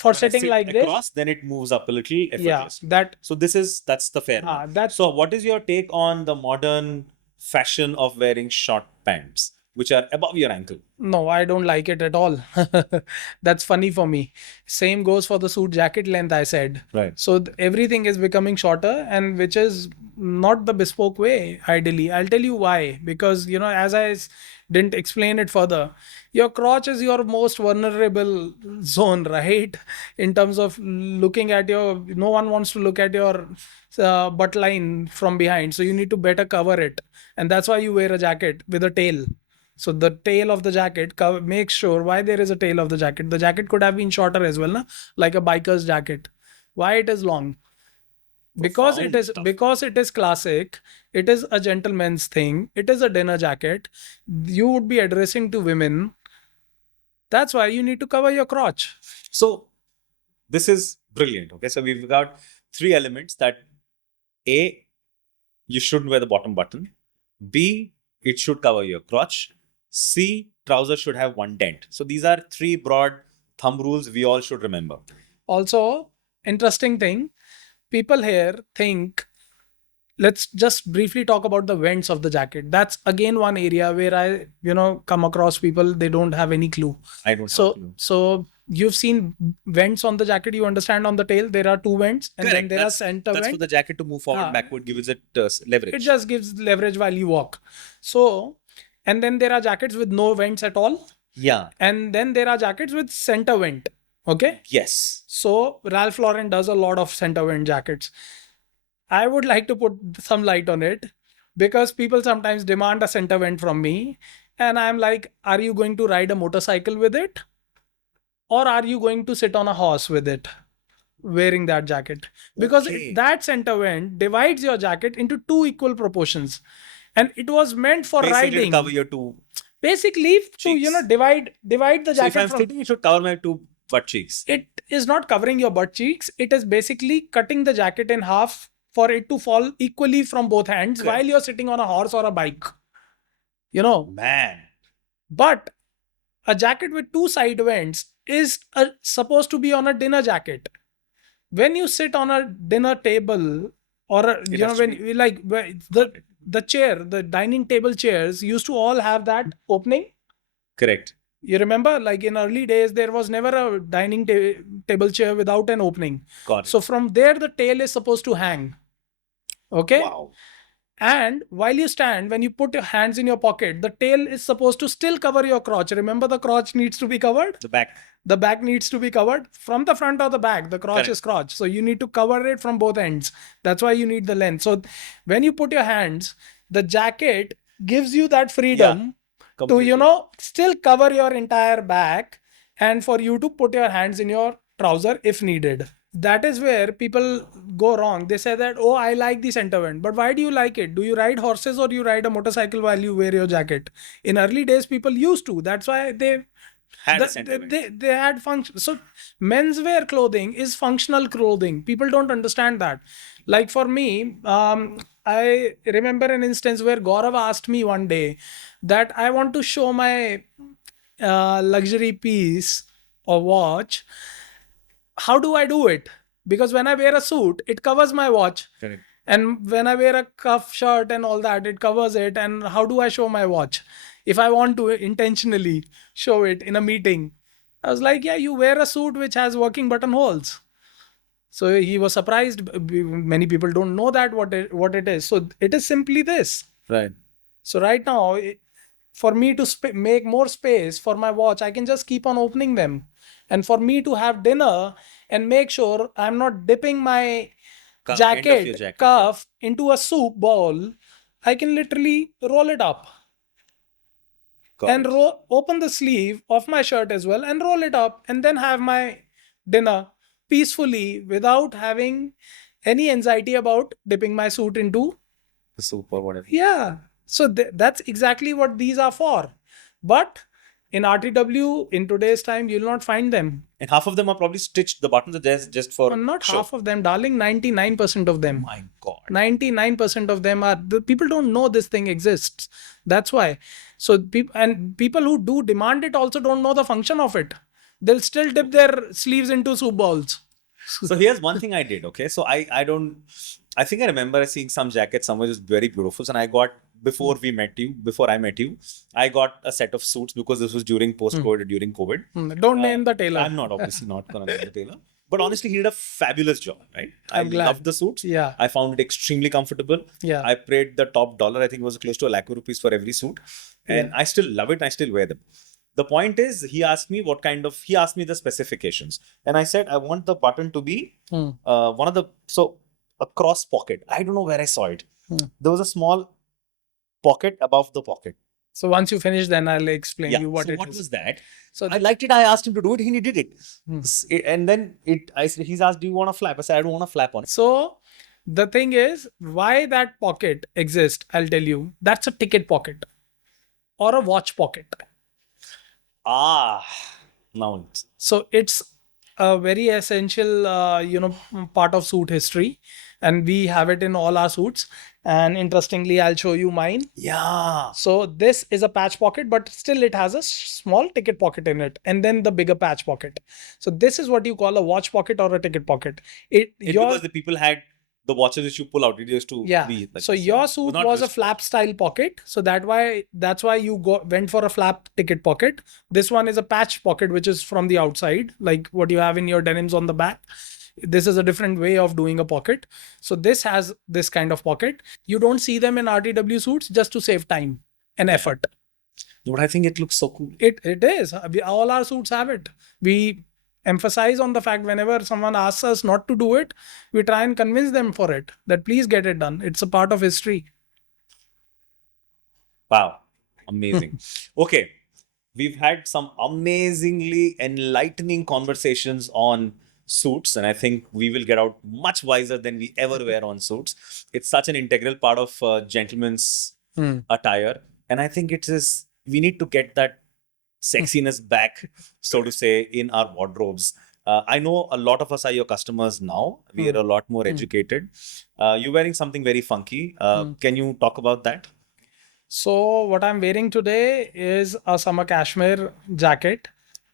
like across, this. then it moves up a little Yeah, effortlessly. that So that's the fair one. that's So what is your take on the modern fashion of wearing short pants, which are above your ankle? no, I don't like it at all. That's funny for me. Same goes for the suit jacket length, I said. Right. So everything is becoming shorter, and which is not the bespoke way, ideally. I'll tell you why. Because, as didn't explain it further, your crotch is your most vulnerable zone, right? In terms of looking at no one wants to look at your butt line from behind. So you need to better cover it. And that's why you wear a jacket with a tail. So the tail of the jacket makes sure why there is a tail of the jacket. The jacket could have been shorter as well, na? Like a biker's jacket. Why it is long? Because it is classic. It is a gentleman's thing. It is a dinner jacket. You would be addressing to women. That's why you need to cover your crotch. So this is brilliant. Okay, so we've got three elements that A, you shouldn't wear the bottom button. B, it should cover your crotch. C, trouser should have one dent. So these are three broad thumb rules we all should remember. Also, interesting thing, people here think, let's just briefly talk about the vents of the jacket. That's again one area where I, come across people, they don't have any clue. I don't have a clue. So you've seen vents on the jacket, you understand on the tail, there are two vents and Correct. then there are center That's vent. for the jacket to move forward, backward, gives it leverage. It just gives leverage while you walk. So, and then there are jackets with no vents at all. Yeah. And then there are jackets with center vent. Okay. Yes. So Ralph Lauren does a lot of center vent jackets. I would like to put some light on it because people sometimes demand a center vent from me. And I'm like, are you going to ride a motorcycle with it? Or are you going to sit on a horse with it? Wearing that jacket? Because that center vent divides your jacket into two equal proportions. And it was meant for Basically riding. To cover your two. Basically, to divide the jacket. So if I'm sitting, it should cover my two butt cheeks. It is not covering your butt cheeks. It is basically cutting the jacket in half for it to fall equally from both hands while you're sitting on a horse or a bike. Man. But a jacket with two side vents is supposed to be on a dinner jacket. When you sit on a dinner table or the chair, the dining table chairs used to all have that opening. Correct. You remember, like in early days, there was never a dining table chair without an opening. Got it. So from there, the tail is supposed to hang. Okay. Wow. And while you stand, when you put your hands in your pocket, the tail is supposed to still cover your crotch. Remember, the crotch needs to be covered. The back. The back needs to be covered from the front or the back. The crotch is crotch. So you need to cover it from both ends. That's why you need the length. So when you put your hands, the jacket gives you that freedom to, still cover your entire back and for you to put your hands in your trouser if needed. That is where people go wrong. They say that, oh, I like the center vent. But why do you like it? Do you ride horses or do you ride a motorcycle while you wear your jacket? In early days, people used to. That's why they had function. So menswear clothing is functional clothing. People don't understand that. Like for me, I remember an instance where Gaurav asked me one day that I want to show my luxury piece or watch. How do I do it? Because when I wear a suit, it covers my watch. Correct. And when I wear a cuff shirt and all that, it covers it. And how do I show my watch? If I want to intentionally show it in a meeting, I was like, yeah, you wear a suit which has working buttonholes. So he was surprised. Many people don't know that what it is. So it is simply this. Right. So right now, for me to make more space for my watch, I can just keep on opening them. And for me to have dinner and make sure I'm not dipping my jacket cuff into a soup bowl, I can literally roll it up. And open the sleeve of my shirt as well and roll it up and then have my dinner peacefully without having any anxiety about dipping my suit into the soup or whatever. Yeah. So that's exactly what these are for. But in RTW, in today's time, you'll not find them. And half of them are probably stitched. The buttons are just for Not show. half of them, darling. 99% of them. My God. 99% of them are the people don't know this thing exists. That's why. So people who do demand it also don't know the function of it. They'll still dip their sleeves into soup balls. So here's one thing I did. Okay, so I think I remember seeing some jacket somewhere just very beautiful, and I got before I met you, I got a set of suits because this was during post-COVID, during COVID. Don't name the tailor. I'm not obviously not gonna name the tailor, but honestly, he did a fabulous job. Right, I'm glad. loved the suits. Yeah. I found it extremely comfortable. Yeah. I paid the top dollar. I think it was close to ₹1,00,000 for every suit, and I still love it. I still wear them. The point is, he asked me the specifications, and I said I want the button to be a cross pocket. I don't know where I saw it. There was a small pocket above the pocket. So once you finish, then I'll explain you what so it what is. was that? So I liked it. I asked him to do it. He did it. And then he's asked, "Do you want a flap?" I said, "I don't want a flap on it." So the thing is, why that pocket exists, I'll tell you. That's a ticket pocket or a watch pocket. Ah, now So it's a very essential, part of suit history, and we have it in all our suits. And interestingly, I'll show you mine. yeah. So this is a patch pocket, but still it has a small ticket pocket in it, and then the bigger patch pocket. So this is what you call a watch pocket or a ticket pocket. It's because the people had the watches which you pull out. It used to be like so this, your suit was a flap style pocket. So that's why you went for a flap ticket pocket. This one is a patch pocket, which is from the outside, like what you have in your denims on the back. This is a different way of doing a pocket. So this has this kind of pocket. You don't see them in RTW suits just to save time and effort. But I think it looks so cool. It is. All our suits have it. We emphasize on the fact whenever someone asks us not to do it, we try and convince them for it, that please get it done. It's a part of history. Wow. Amazing. Okay. We've had some amazingly enlightening conversations on suits, and I think we will get out much wiser than we ever were on suits. It's such an integral part of gentleman's attire, and I think we need to get that sexiness back, so to say, in our wardrobes. I know a lot of us are your customers now. We are a lot more educated. You're wearing something very funky. Can you talk about that? So what I'm wearing today is a summer cashmere jacket,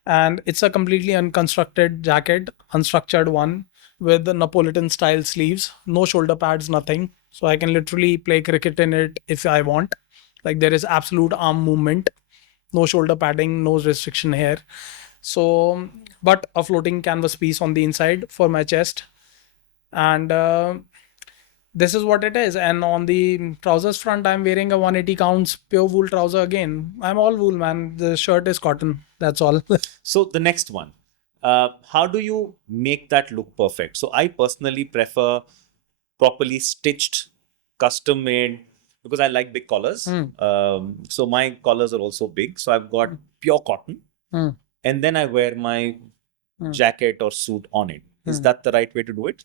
and it's a completely unconstructed jacket, unstructured one with the Napolitan style sleeves, no shoulder pads, nothing. So I can literally play cricket in it if I want. Like there is absolute arm movement, no shoulder padding, no restriction here. So, but a floating canvas piece on the inside for my chest. And this is what it is. And on the trousers front, I'm wearing a 180 counts pure wool trouser again. I'm all wool, man. The shirt is cotton. That's all. So the next one, how do you make that look perfect? So I personally prefer properly stitched, custom made, because I like big collars. So my collars are also big. So I've got pure cotton, and then I wear my jacket or suit on it. Is that the right way to do it?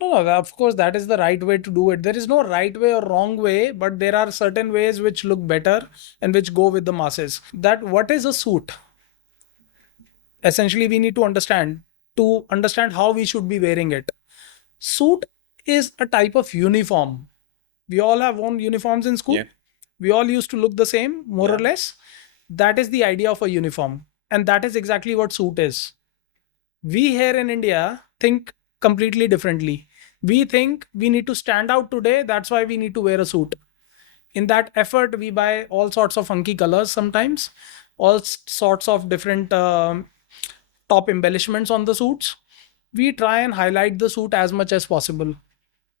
No, of course, that is the right way to do it. There is no right way or wrong way, but there are certain ways which look better and which go with the masses. That what is a suit? Essentially, we need to understand how we should be wearing it. Suit is a type of uniform. We all have worn uniforms in school. Yeah. We all used to look the same, more or less. That is the idea of a uniform. And that is exactly what suit is. We here in India think completely differently. We think we need to stand out today. That's why we need to wear a suit. In that effort, we buy all sorts of funky colors sometimes, all sorts of different top embellishments on the suits. We try and highlight the suit as much as possible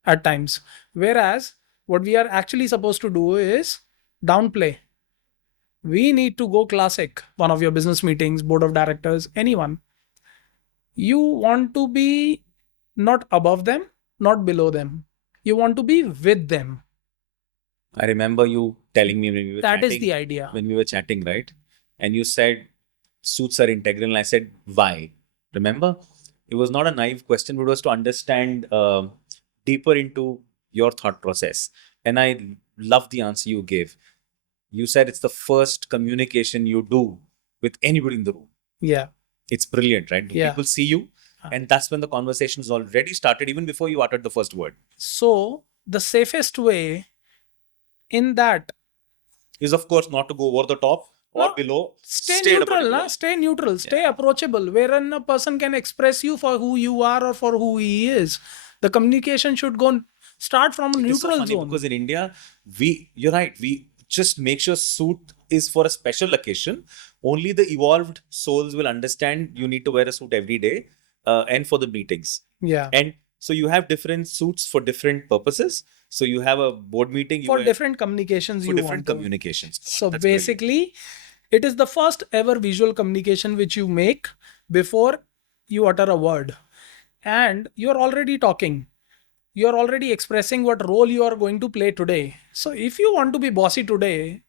at times. Whereas what we are actually supposed to do is downplay. We need to go classic. One of your business meetings, board of directors, anyone. You want to be not above them, not below them. You want to be with them. I remember you telling me when we were That chatting, is the idea. when we were chatting, right? And you said suits are integral, and I said why? Remember, it was not a naive question, but it was to understand deeper into your thought process. And I love the answer you gave. You said it's the first communication you do with anybody in the room. Yeah. It's brilliant, right? Yeah. People see you, and that's when the conversation is already started, even before you uttered the first word. So the safest way in that Is, of course, not to go over the top or no, below. stay Stay at a neutral, particular. na? Stay neutral, stay approachable, wherein a person can express you for who you are or for who he is. The communication should go start from a It is so neutral funny zone. because in India, you're right, we just make sure suit is for a special occasion. Only the evolved souls will understand you need to wear a suit every day, and for the meetings. Yeah. And so you have different suits for different purposes. So you have a board meeting, For different communications for you different want to. communications. God, So that's brilliant. basically, it is the first ever visual communication which you make before you utter a word. And you're already talking. You're already expressing what role you are going to play today. So if you want to be bossy today,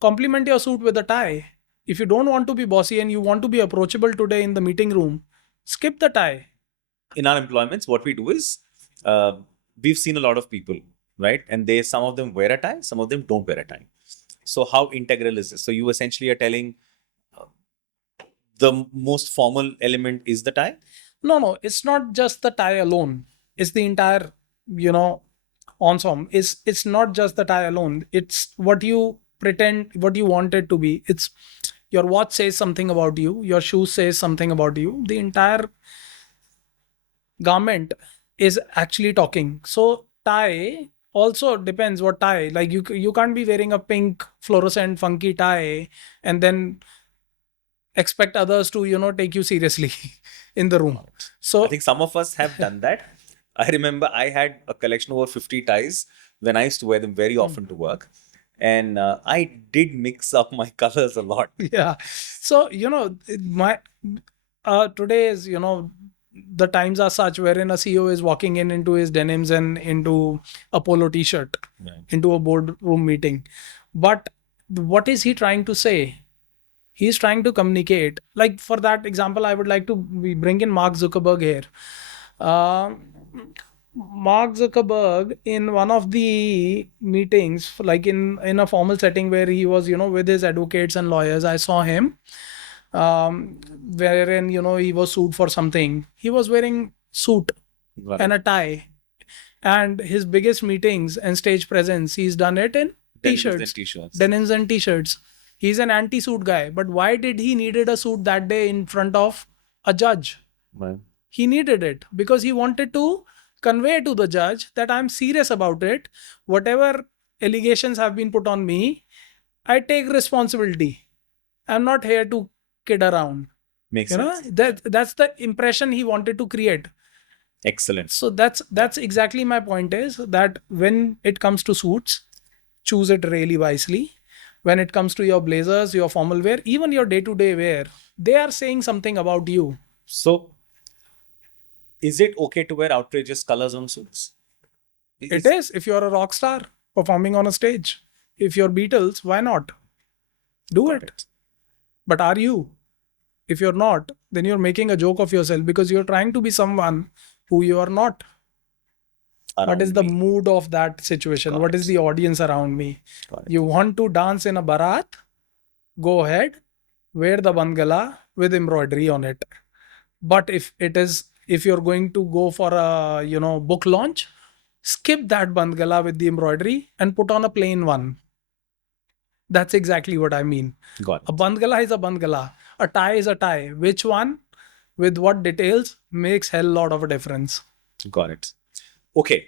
complement your suit with a tie. If you don't want to be bossy and you want to be approachable today in the meeting room, skip the tie. In our employments, what we do is we've seen a lot of people, right? And some of them wear a tie, some of them don't wear a tie. So how integral is this? So you essentially are telling the most formal element is the tie. No, it's not just the tie alone. It's the entire, ensemble. It's not just the tie alone. It's what you pretend, what you want it to be. It's your watch says something about you, your shoes says something about you. The entire garment is actually talking. So tie also depends what tie. Like you can't be wearing a pink fluorescent funky tie and then expect others to take you seriously in the room. So I think some of us have done that. I remember I had a collection of over 50 ties when I used to wear them very often to work. And I did mix up my colors a lot. yeah. So my today is the times are such wherein a CEO is walking in into his denims and into a polo t-shirt into a boardroom meeting. But what is he trying to say? He's trying to communicate. Like for that example, I would like to bring in Mark Zuckerberg here. Mark Zuckerberg in one of the meetings, like in a formal setting where he was with his advocates and lawyers, I saw him wherein he was sued for something. He was wearing suit and a tie, and his biggest meetings and stage presence, he's done it in t-shirts, denims and t-shirts. He's an anti-suit guy, but why did he needed a suit that day in front of a judge? Right. He needed it because he wanted to convey to the judge that I'm serious about it. Whatever allegations have been put on me, I take responsibility. I'm not here to kid around. Makes sense. That's the impression he wanted to create. Excellent. So that's exactly my point, is that when it comes to suits, choose it really wisely. When it comes to your blazers, your formal wear, even your day-to-day wear, they are saying something about you. So is it okay to wear outrageous colors on suits? It is if you're a rock star performing on a stage. If you're Beatles, why not? Do it. But are you? If you're not, then you're making a joke of yourself because you're trying to be someone who you are not. What is the mood of that situation? What is the audience around me? You want to dance in a barat? Go ahead, wear the bandgala with embroidery on it. But if you're going to go for a book launch, skip that bandgala with the embroidery and put on a plain one. That's exactly what I mean. Got it. A bandgala is a bandgala. A tie is a tie. Which one, with what details, makes hell lot of a difference. Got it. Okay.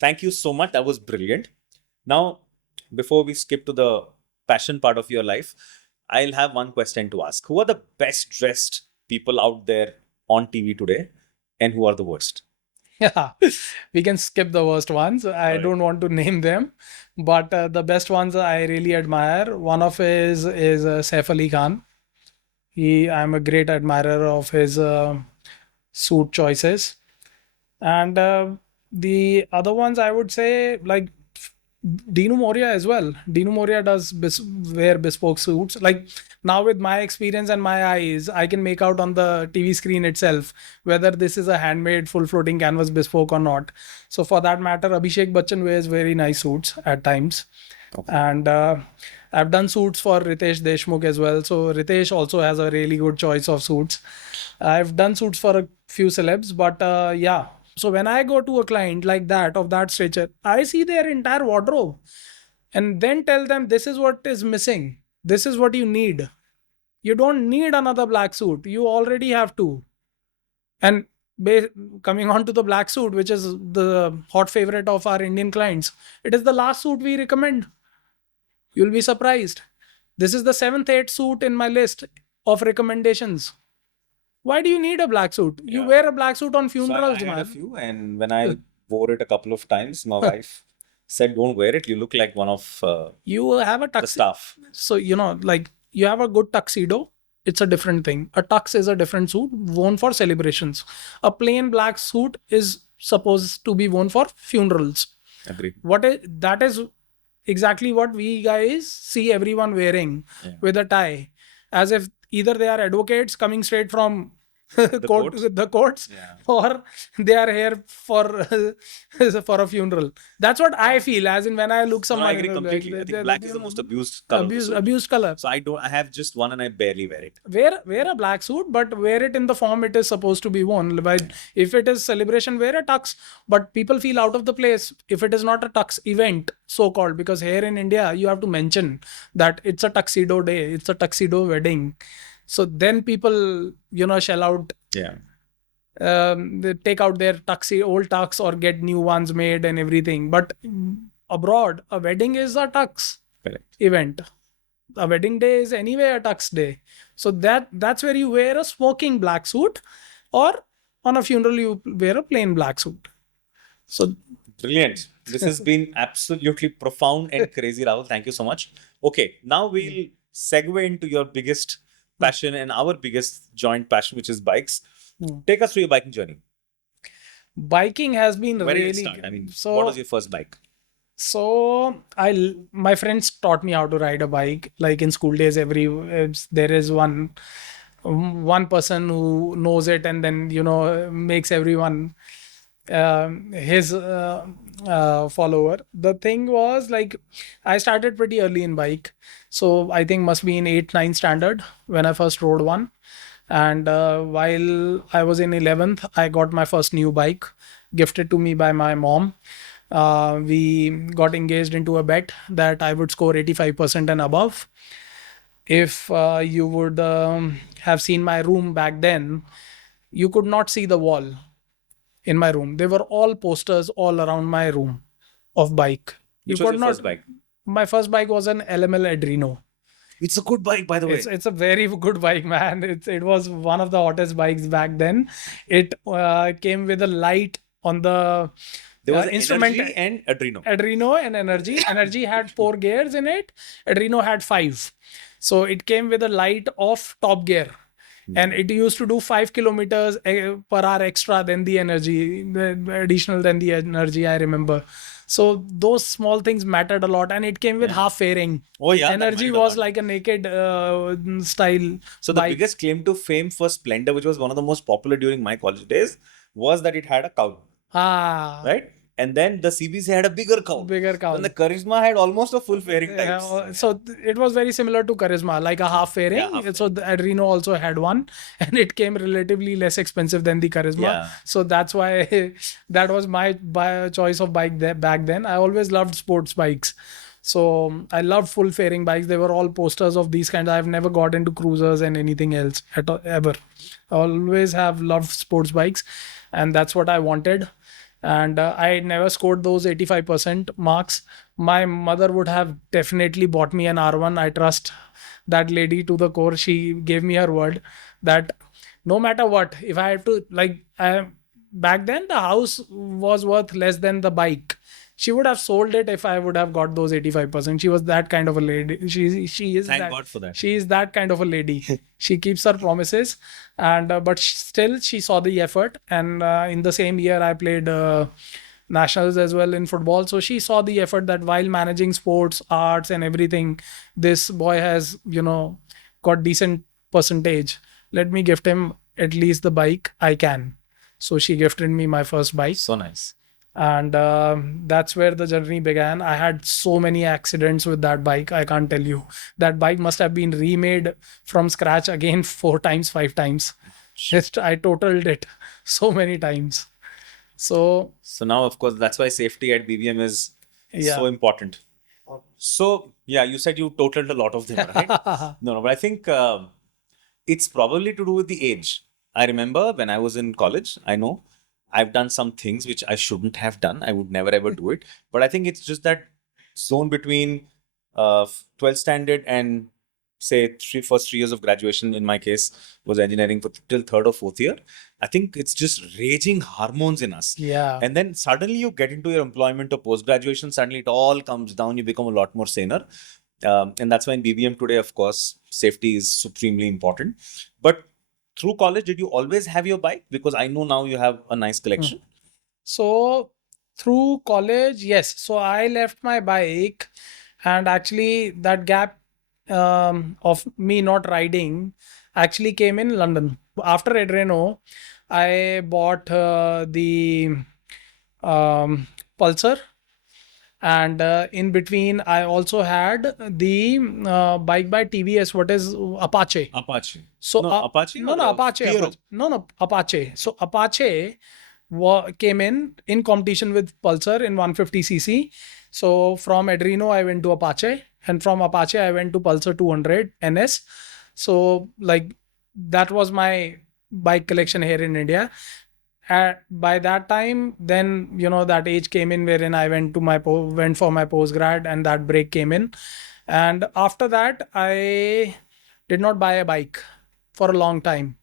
Thank you so much. That was brilliant. Now, before we skip to the passion part of your life, I'll have one question to ask. Who are the best dressed people out there on TV today, and who are the worst? Yeah, we can skip the worst ones. I don't want to name them, but the best ones I really admire. One of his is Saif Ali Khan. I'm a great admirer of his suit choices, and the other ones I would say like Dinu Moria as well. Dinu Moria does wear bespoke suits. Like now with my experience and my eyes, I can make out on the TV screen itself whether this is a handmade full floating canvas bespoke or not. So for that matter, Abhishek Bachchan wears very nice suits at times. Okay. And I've done suits for Ritesh Deshmukh as well. So Ritesh also has a really good choice of suits. I've done suits for a few celebs, but yeah. So when I go to a client like that of that stature, I see their entire wardrobe and then tell them this is what is missing. This is what you need. You don't need another black suit. You already have two. And ba- coming on to the black suit, which is the hot favorite of our Indian clients, it is the last suit we recommend. You'll be surprised. This is the seventh, eighth suit in my list of recommendations. Why do you need a black suit? You Yeah. wear a black suit on So funerals, I had a man. few, and when I wore it a couple of times, my wife said, "Don't wear it. You look like one of You have a the tux. staff." So, like you have a good tuxedo. It's a different thing. A tux is a different suit worn for celebrations. A plain black suit is supposed to be worn for funerals. Agree. What is that is exactly what we guys see everyone wearing Yeah. with a tie, as if either they are advocates coming straight from courts? the courts, Yeah. or they are here for for a funeral. That's what I feel, as in when I look No, I someone agree completely. I think black is the most abused color of the suit. abused color. So I don't. I have just one, and I barely wear it. Wear a black suit, but wear it in the form it is supposed to be worn. But if it is celebration, wear a tux. But people feel out of the place if it is not a tux event, so called, because here in India you have to mention that it's a tuxedo day, it's a tuxedo wedding. So then people, shell out. Yeah. They take out their old tux or get new ones made and everything. But abroad, a wedding is a tux Correct. event. A wedding day is anyway a tux day. So that's where you wear a smoking black suit, or on a funeral you wear a plain black suit. So Brilliant. This has been absolutely profound and crazy, Rahul. Thank you so much. Okay, now we'll segue into your biggest passion and our biggest joint passion, which is bikes. Take us through your biking journey. biking has been Where did really it start? I mean, so what was your first bike? so my friends taught me how to ride a bike. Like in school days, there is one person who knows it, and then makes everyone his follower. The thing was, like, I started pretty early in bike, so I think must be in 8 9 standard when I first rode one. And while I was in 11th, I got my first new bike gifted to me by my mom. We got engaged into a bet that I would score 85% and above. If you would have seen my room back then, you could not see the wall in my room. They were all posters all around my room of bike. Which You was could your not. first bike? My first bike was an LML Adreno. It's a good bike, by the way. It's a very good bike, man. It was one of the hottest bikes back then. It came with a light on the There was instrument. Energy and Adreno. Adreno and Energy. Energy had 4 gears in it. Adreno had 5. So it came with a light of top gear. And it used to do 5 kilometers per hour extra than the Energy, additional than the Energy, I remember. So those small things mattered a lot, and it came with half fairing. Oh yeah, that Energy mattered a was lot. like a naked style. So the bike. biggest claim to fame for Splendor, which was one of the most popular during my college days, was that it had a cowl, right? And then the CBC had a bigger cowl. Bigger cowl. Then the Charisma had almost a full fairing type. So it was very similar to Charisma, like a half fairing. Yeah, half So the Adreno also had one, and it came relatively less expensive than the Charisma. Yeah. So that's why that was my choice of bike back then. I always loved sports bikes. So I loved full fairing bikes. They were all posters of these kinds. I've never got into cruisers and anything else ever. I always have loved sports bikes, and that's what I wanted. And I never scored those 85% marks. My mother would have definitely bought me an R1. I trust that lady to the core. She gave me her word that no matter what, if I have to, back then the house was worth less than the bike. She would have sold it if I would have got those 85%. She was that kind of a lady. She is. Thank God for that. She is that kind of a lady. She keeps her promises, and but still she saw the effort. And in the same year, I played nationals as well in football. So she saw the effort that while managing sports, arts, and everything, this boy has got decent percentage. Let me gift him at least the bike I can. So she gifted me my first bike. So nice. and that's where the journey began. I had so many accidents with that bike, I can't tell you. That bike must have been remade from scratch again 4 times, 5 times. I totaled it so many times. So So now, of course, that's why safety at BBM is so yeah. important. So yeah, you said you totaled a lot of them, right? No, no, but I think it's probably to do with the age. I remember when I was in college, I know I've done some things which I shouldn't have done. I would never ever do it. But I think it's just that zone between 12th standard and say first 3 years of graduation. In my case, was engineering for till third or fourth year. I think it's just raging hormones in us. Yeah. And then suddenly you get into your employment or post graduation. Suddenly it all comes down. You become a lot more saner. And that's why in BBM today, of course, safety is supremely important. But through college, did you always have your bike? Because I know now you have a nice collection. So through college, yes. So I left my bike, and actually that gap of me not riding actually came in London. After Adreno, I bought the um, Pulsar, and in between I also had the bike by TVS. What is Apache? Apache. So No, Apache no, or no, Apache, Fiero? Apache. No, no, Apache. So Apache came in competition with Pulsar in 150cc. So from Adreno, I went to Apache, and from Apache, I went to Pulsar 200 NS. So like that was my bike collection here in India. By that time, then that age came in wherein I went to went for my postgrad, and that break came in. And after that, I did not buy a bike for a long time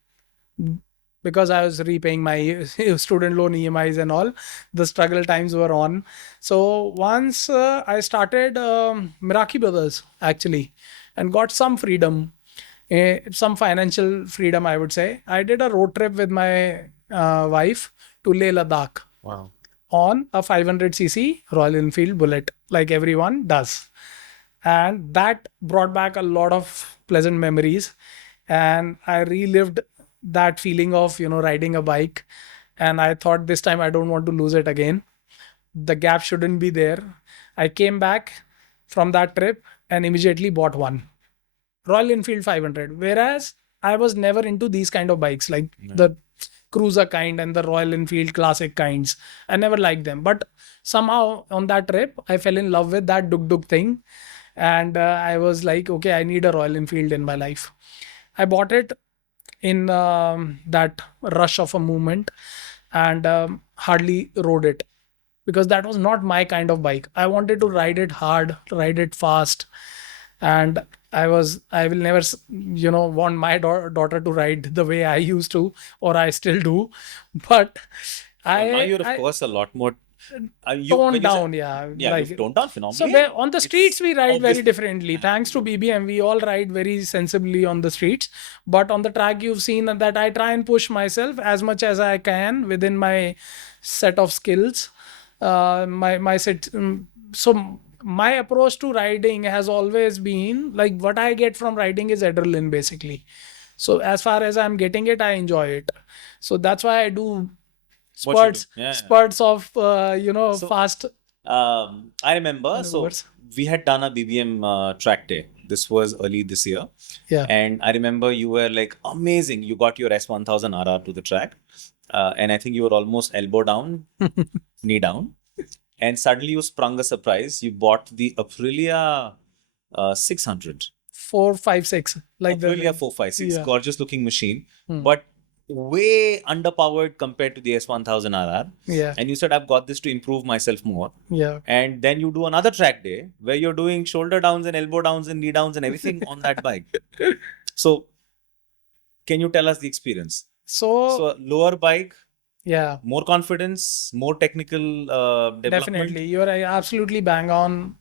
because I was repaying my student loan EMIs and all. The struggle times were on. So once I started Miraki Brothers actually, and got some freedom, some financial freedom, I would say. I did a road trip with my wife to Leh Ladakh. Wow. On a 500cc Royal Enfield Bullet, like everyone does. And that brought back a lot of pleasant memories. And I relived that feeling of, riding a bike. And I thought this time I don't want to lose it again. The gap shouldn't be there. I came back from that trip and immediately bought one. Royal Enfield 500. Whereas I was never into these kind of bikes, like the cruiser kind and the Royal Enfield classic kinds. I never liked them. But somehow on that trip, I fell in love with that Duk Duk thing. And I was like, okay, I need a Royal Enfield in my life. I bought it in that rush of a movement, and hardly rode it because that was not my kind of bike. I wanted to ride it hard, ride it fast, and I will never want my daughter to ride the way I used to, or I still do. But So now you're, of I course, a lot more. toned down, yeah, Yeah, you've like. toned down So phenomenally. on the streets we ride very Obviously. differently. Thanks to BBM, we all ride very sensibly on the streets. But on the track, you've seen that I try and push myself as much as I can within my set of skills. My set. So my approach to riding has always been like what I get from riding is adrenaline basically. So as far as I'm getting it, I enjoy it. So that's why I do What you do. spurts Yeah. spurts of So, fast I remember, so maneuvers. we had done a BBM track day. This was early this year. Yeah. And I remember you were like amazing. You got your S1000 RR to the track. And I think you were almost elbow down, knee down. And suddenly you sprung a surprise. You bought the Aprilia 600. 456 like Aprilia the 456, yeah. gorgeous looking machine, Hmm. but way underpowered compared to the S1000 RR. Yeah. And you said, I've got this to improve myself more. Yeah. And then you do another track day where you're doing shoulder downs and elbow downs and knee downs and everything on that bike. So, can you tell us the experience? So So, lower bike, yeah, more confidence, more technical development. definitely. You're absolutely bang on.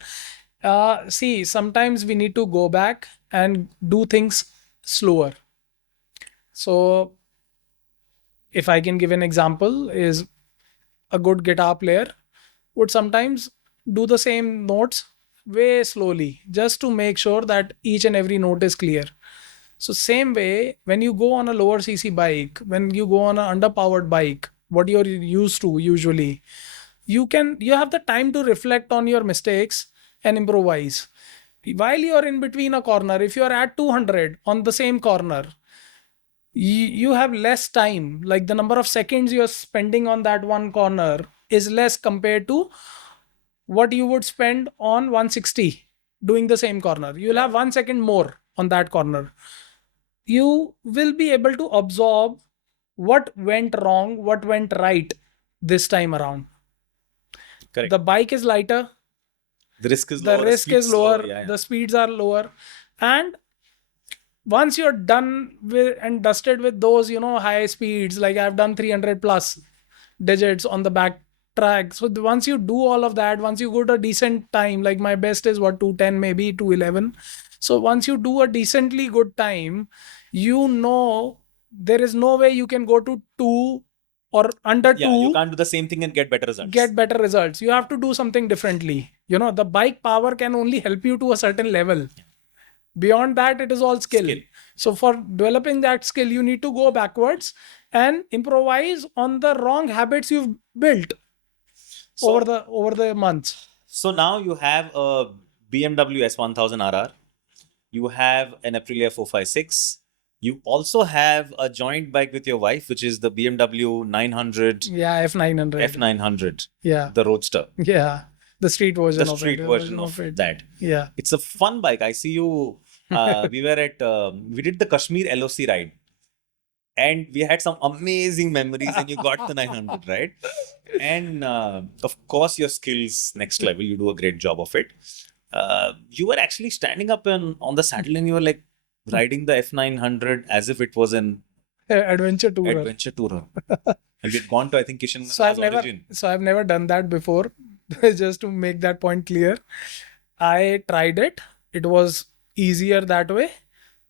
See, sometimes we need to go back and do things slower. So if I can give an example, is a good guitar player would sometimes do the same notes way slowly just to make sure that each and every note is clear. So same way, when you go on a lower CC bike, when you go on an underpowered bike, what you're used to usually, you have the time to reflect on your mistakes and improvise. While you're in between a corner, if you're at 200 on the same corner, you have less time. Like the number of seconds you're spending on that one corner is less compared to what you would spend on 160 doing the same corner. You'll have 1 second more on that corner. You will be able to absorb what went wrong, what went right this time around. Correct. The bike is lighter, The risk is the lower. risk is speed's lower, Yeah, yeah. the speeds are lower, and once you're done with and dusted with those, high speeds, like I've done 300 plus digits on the back track. So once you do all of that, once you go to a decent time, like my best is what, 210, maybe 211. So once you do a decently good time, there is no way you can go to 2 or under Yeah, 2, you can't do the same thing and get better results. get better results. You have to do something differently. The bike power can only help you to a certain level. Beyond that, it is all skill. So for developing that skill, you need to go backwards and improvise on the wrong habits you've built So- over the months. So now you have a BMW S1000 RR. You have an Aprilia 456. You also have a joint bike with your wife, which is the BMW 900 Yeah, F900. F900, Yeah, the Roadster, yeah. The street version the of street it. version of it. that. Yeah. It's a fun bike. I see you. We were at we did the Kashmir LOC ride, and we had some amazing memories. And you got the 900, right? And of course, your skills next level. You do a great job of it. You were actually standing up on the saddle, and you were like riding the F900 as if it was an Adventure tourer. adventure tourer. And we had gone to, I think, Kishan So I've origin. never done that before. Just to make that point clear, I tried it. It was easier that way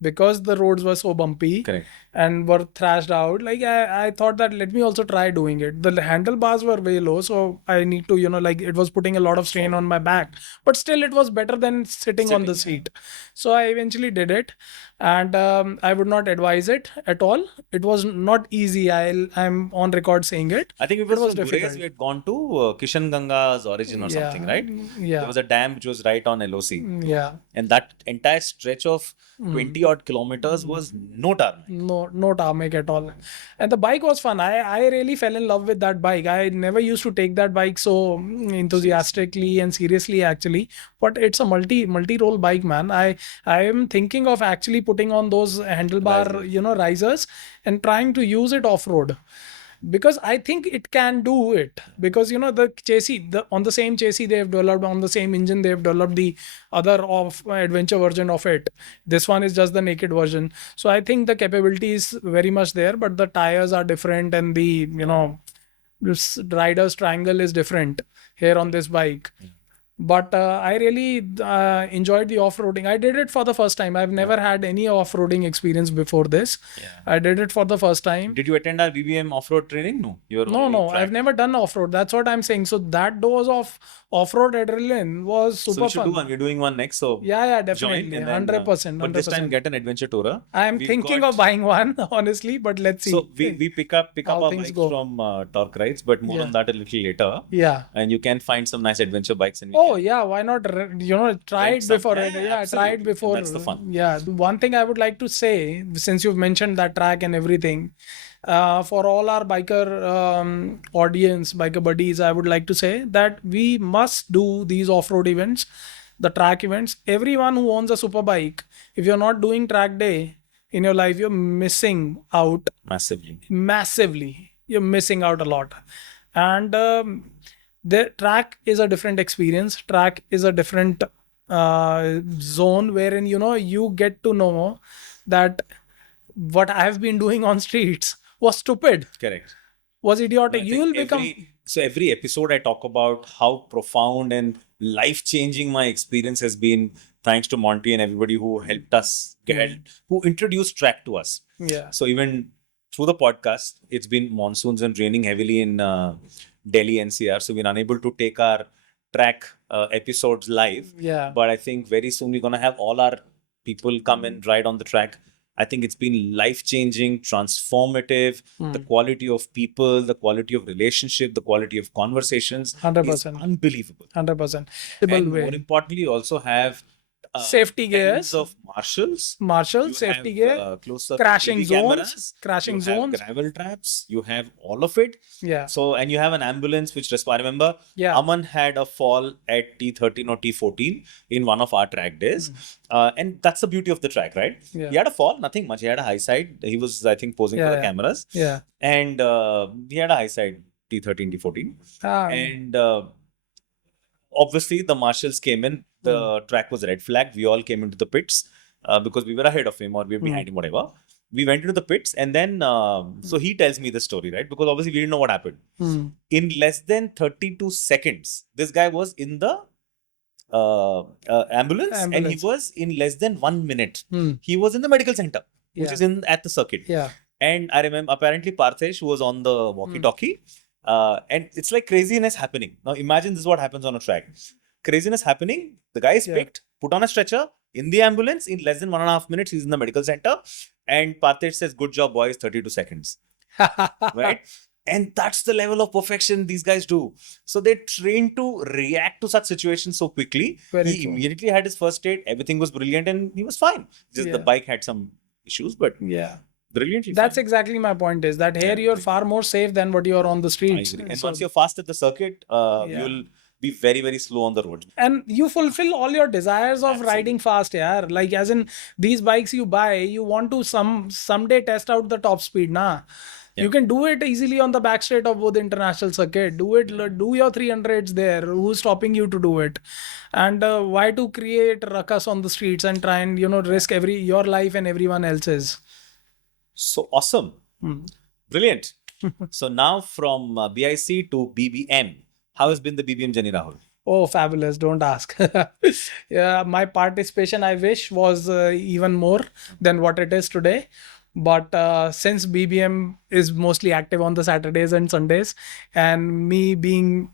because the roads were so bumpy. Correct. And were thrashed out. Like I thought that let me also try doing it. The handlebars were way low, so I need to, like it was putting a lot of strain on my back. But still, it was better than sitting on the seat. So I eventually did it, and I would not advise it at all. It was not easy. I'm on record saying it. I think it was was from Gurez. difficult. We had gone to Kishan Ganga's origin or something, right? Yeah. There was a dam which was right on LOC. Yeah. And that entire stretch of 20 odd kilometers was no tarmac. No tarmac at all. And the bike was fun. I really fell in love with that bike. I never used to take that bike so enthusiastically and seriously actually. But it's a multi-role bike, man. I am thinking of actually putting on those handlebar risers and trying to use it off-road. Because I think it can do it. Because the chassis, on the same chassis they have developed, on the same engine they have developed the other of adventure version of it. This one is just the naked version. So I think the capability is very much there, but the tires are different, and the this rider's triangle is different here on this bike. But I really enjoyed the off-roading. I did it for the first time. I've never had any off-roading experience before this. Yeah. I did it for the first time. Did you attend our BBM off-road training? No. No, I've never done off-road. That's what I'm saying. So that dose of off-road adrenaline was super So we should fun. do one. We're doing one next. So Yeah, definitely. join and then, 100%. but this time get an adventure tourer. I'm We've thinking got- of buying one, honestly, but let's see. So we pick up how our things bikes go. from Torque Rides, but more on that a little later. Yeah. And you can find some nice adventure bikes. And we Oh can- yeah, why not? Try Rent it some. before. Yeah, Yeah, try absolutely. it before. And that's the fun. Yeah. One thing I would like to say, since you've mentioned that track and everything, for all our biker audience, biker buddies, I would like to say that we must do these off-road events, the track events. Everyone who owns a super bike, if you're not doing track day in your life, you're missing out massively. You're missing out a lot. And the track is a different experience. Track is a different zone wherein you get to know that what I have been doing on streets was stupid, Correct. was idiotic. I You think will become every episode I talk about how profound and life-changing my experience has been, thanks to Monty and everybody who helped us who introduced track to us. yeah. So even through the podcast, it's been monsoons and raining heavily in Delhi NCR, so we're unable to take our track episodes live. Yeah. But I think very soon we're gonna have all our people come and ride on the track. I think it's been life-changing, transformative. The quality of people, the quality of relationship, the quality of conversations is 100%. unbelievable. 100%. And more importantly, you also have Safety tens gears, of marshals. Marshall, You safety have gear, close circuit crashing TV zones, cameras. crashing You have zones. gravel traps. You have all of it. Yeah. So, and you have an ambulance which I remember Yeah. Aman had a fall at T13 or T14 in one of our track days. And that's the beauty of the track, right? Yeah. He had a fall, nothing much. He had a high side. He was, I think, posing for the cameras. Yeah. And he had a high side T13, T14. And obviously, the marshals came in. The track was red flag. We all came into the pits because we were ahead of him or we were behind him, whatever. We went into the pits and then, so he tells me the story, right? Because obviously we didn't know what happened. In less than 32 seconds, this guy was in the ambulance, and he was in less than 1 minute. He was in the medical center, which is in at the circuit. Yeah. And I remember apparently Parthesh was on the walkie-talkie. And it's like craziness happening. Now imagine this is what happens on a track. Craziness happening. The guy is picked, put on a stretcher, in the ambulance. In less than 1.5 minutes, he's in the medical center. And Parthesh says, "Good job, boys, 32 seconds." Right? And that's the level of perfection these guys do. So they train to react to such situations so quickly. He immediately had his first aid. Everything was brilliant and he was fine. Just the bike had some issues, but brilliantly That's fine. exactly my point is that here you're far more safe than what you are on the streets. And once you're fast at the circuit, you'll be very, very slow on the road. And you fulfill all your desires of riding fast, yeah. Like as in these bikes you buy, you want to someday test out the top speed, nah. You can do it easily on the back straight of both international circuit. Do it, do your 300s there. Who's stopping you to do it? And why to create ruckus on the streets and try and risk your life and everyone else's? So awesome, brilliant. So now from BIC to BBM, how has been the BBM journey, Rahul? Oh, fabulous. Don't ask. Yeah, my participation, I wish, was even more than what it is today. But since BBM is mostly active on the Saturdays and Sundays, and me being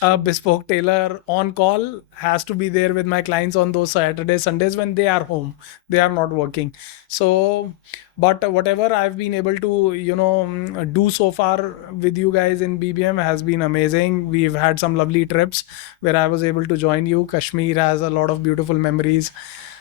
a bespoke tailor on call has to be there with my clients on those Saturdays, Sundays when they are home, they are not working. So, but whatever I've been able to, do so far with you guys in BBM has been amazing. We've had some lovely trips where I was able to join you. Kashmir has a lot of beautiful memories.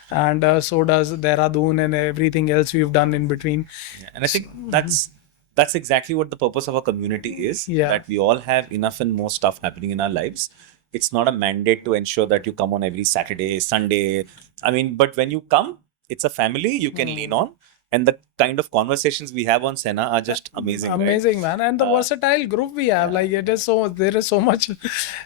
And so does Dehradun and everything else we've done in between. And I think that's exactly what the purpose of our community is. That we all have enough and more stuff happening in our lives. It's not a mandate to ensure that you come on every Saturday, Sunday. I mean, but when you come, it's a family you can lean on. And the kind of conversations we have on Sena are just amazing. Amazing, right? man. And the versatile group we have, like it is there is so much,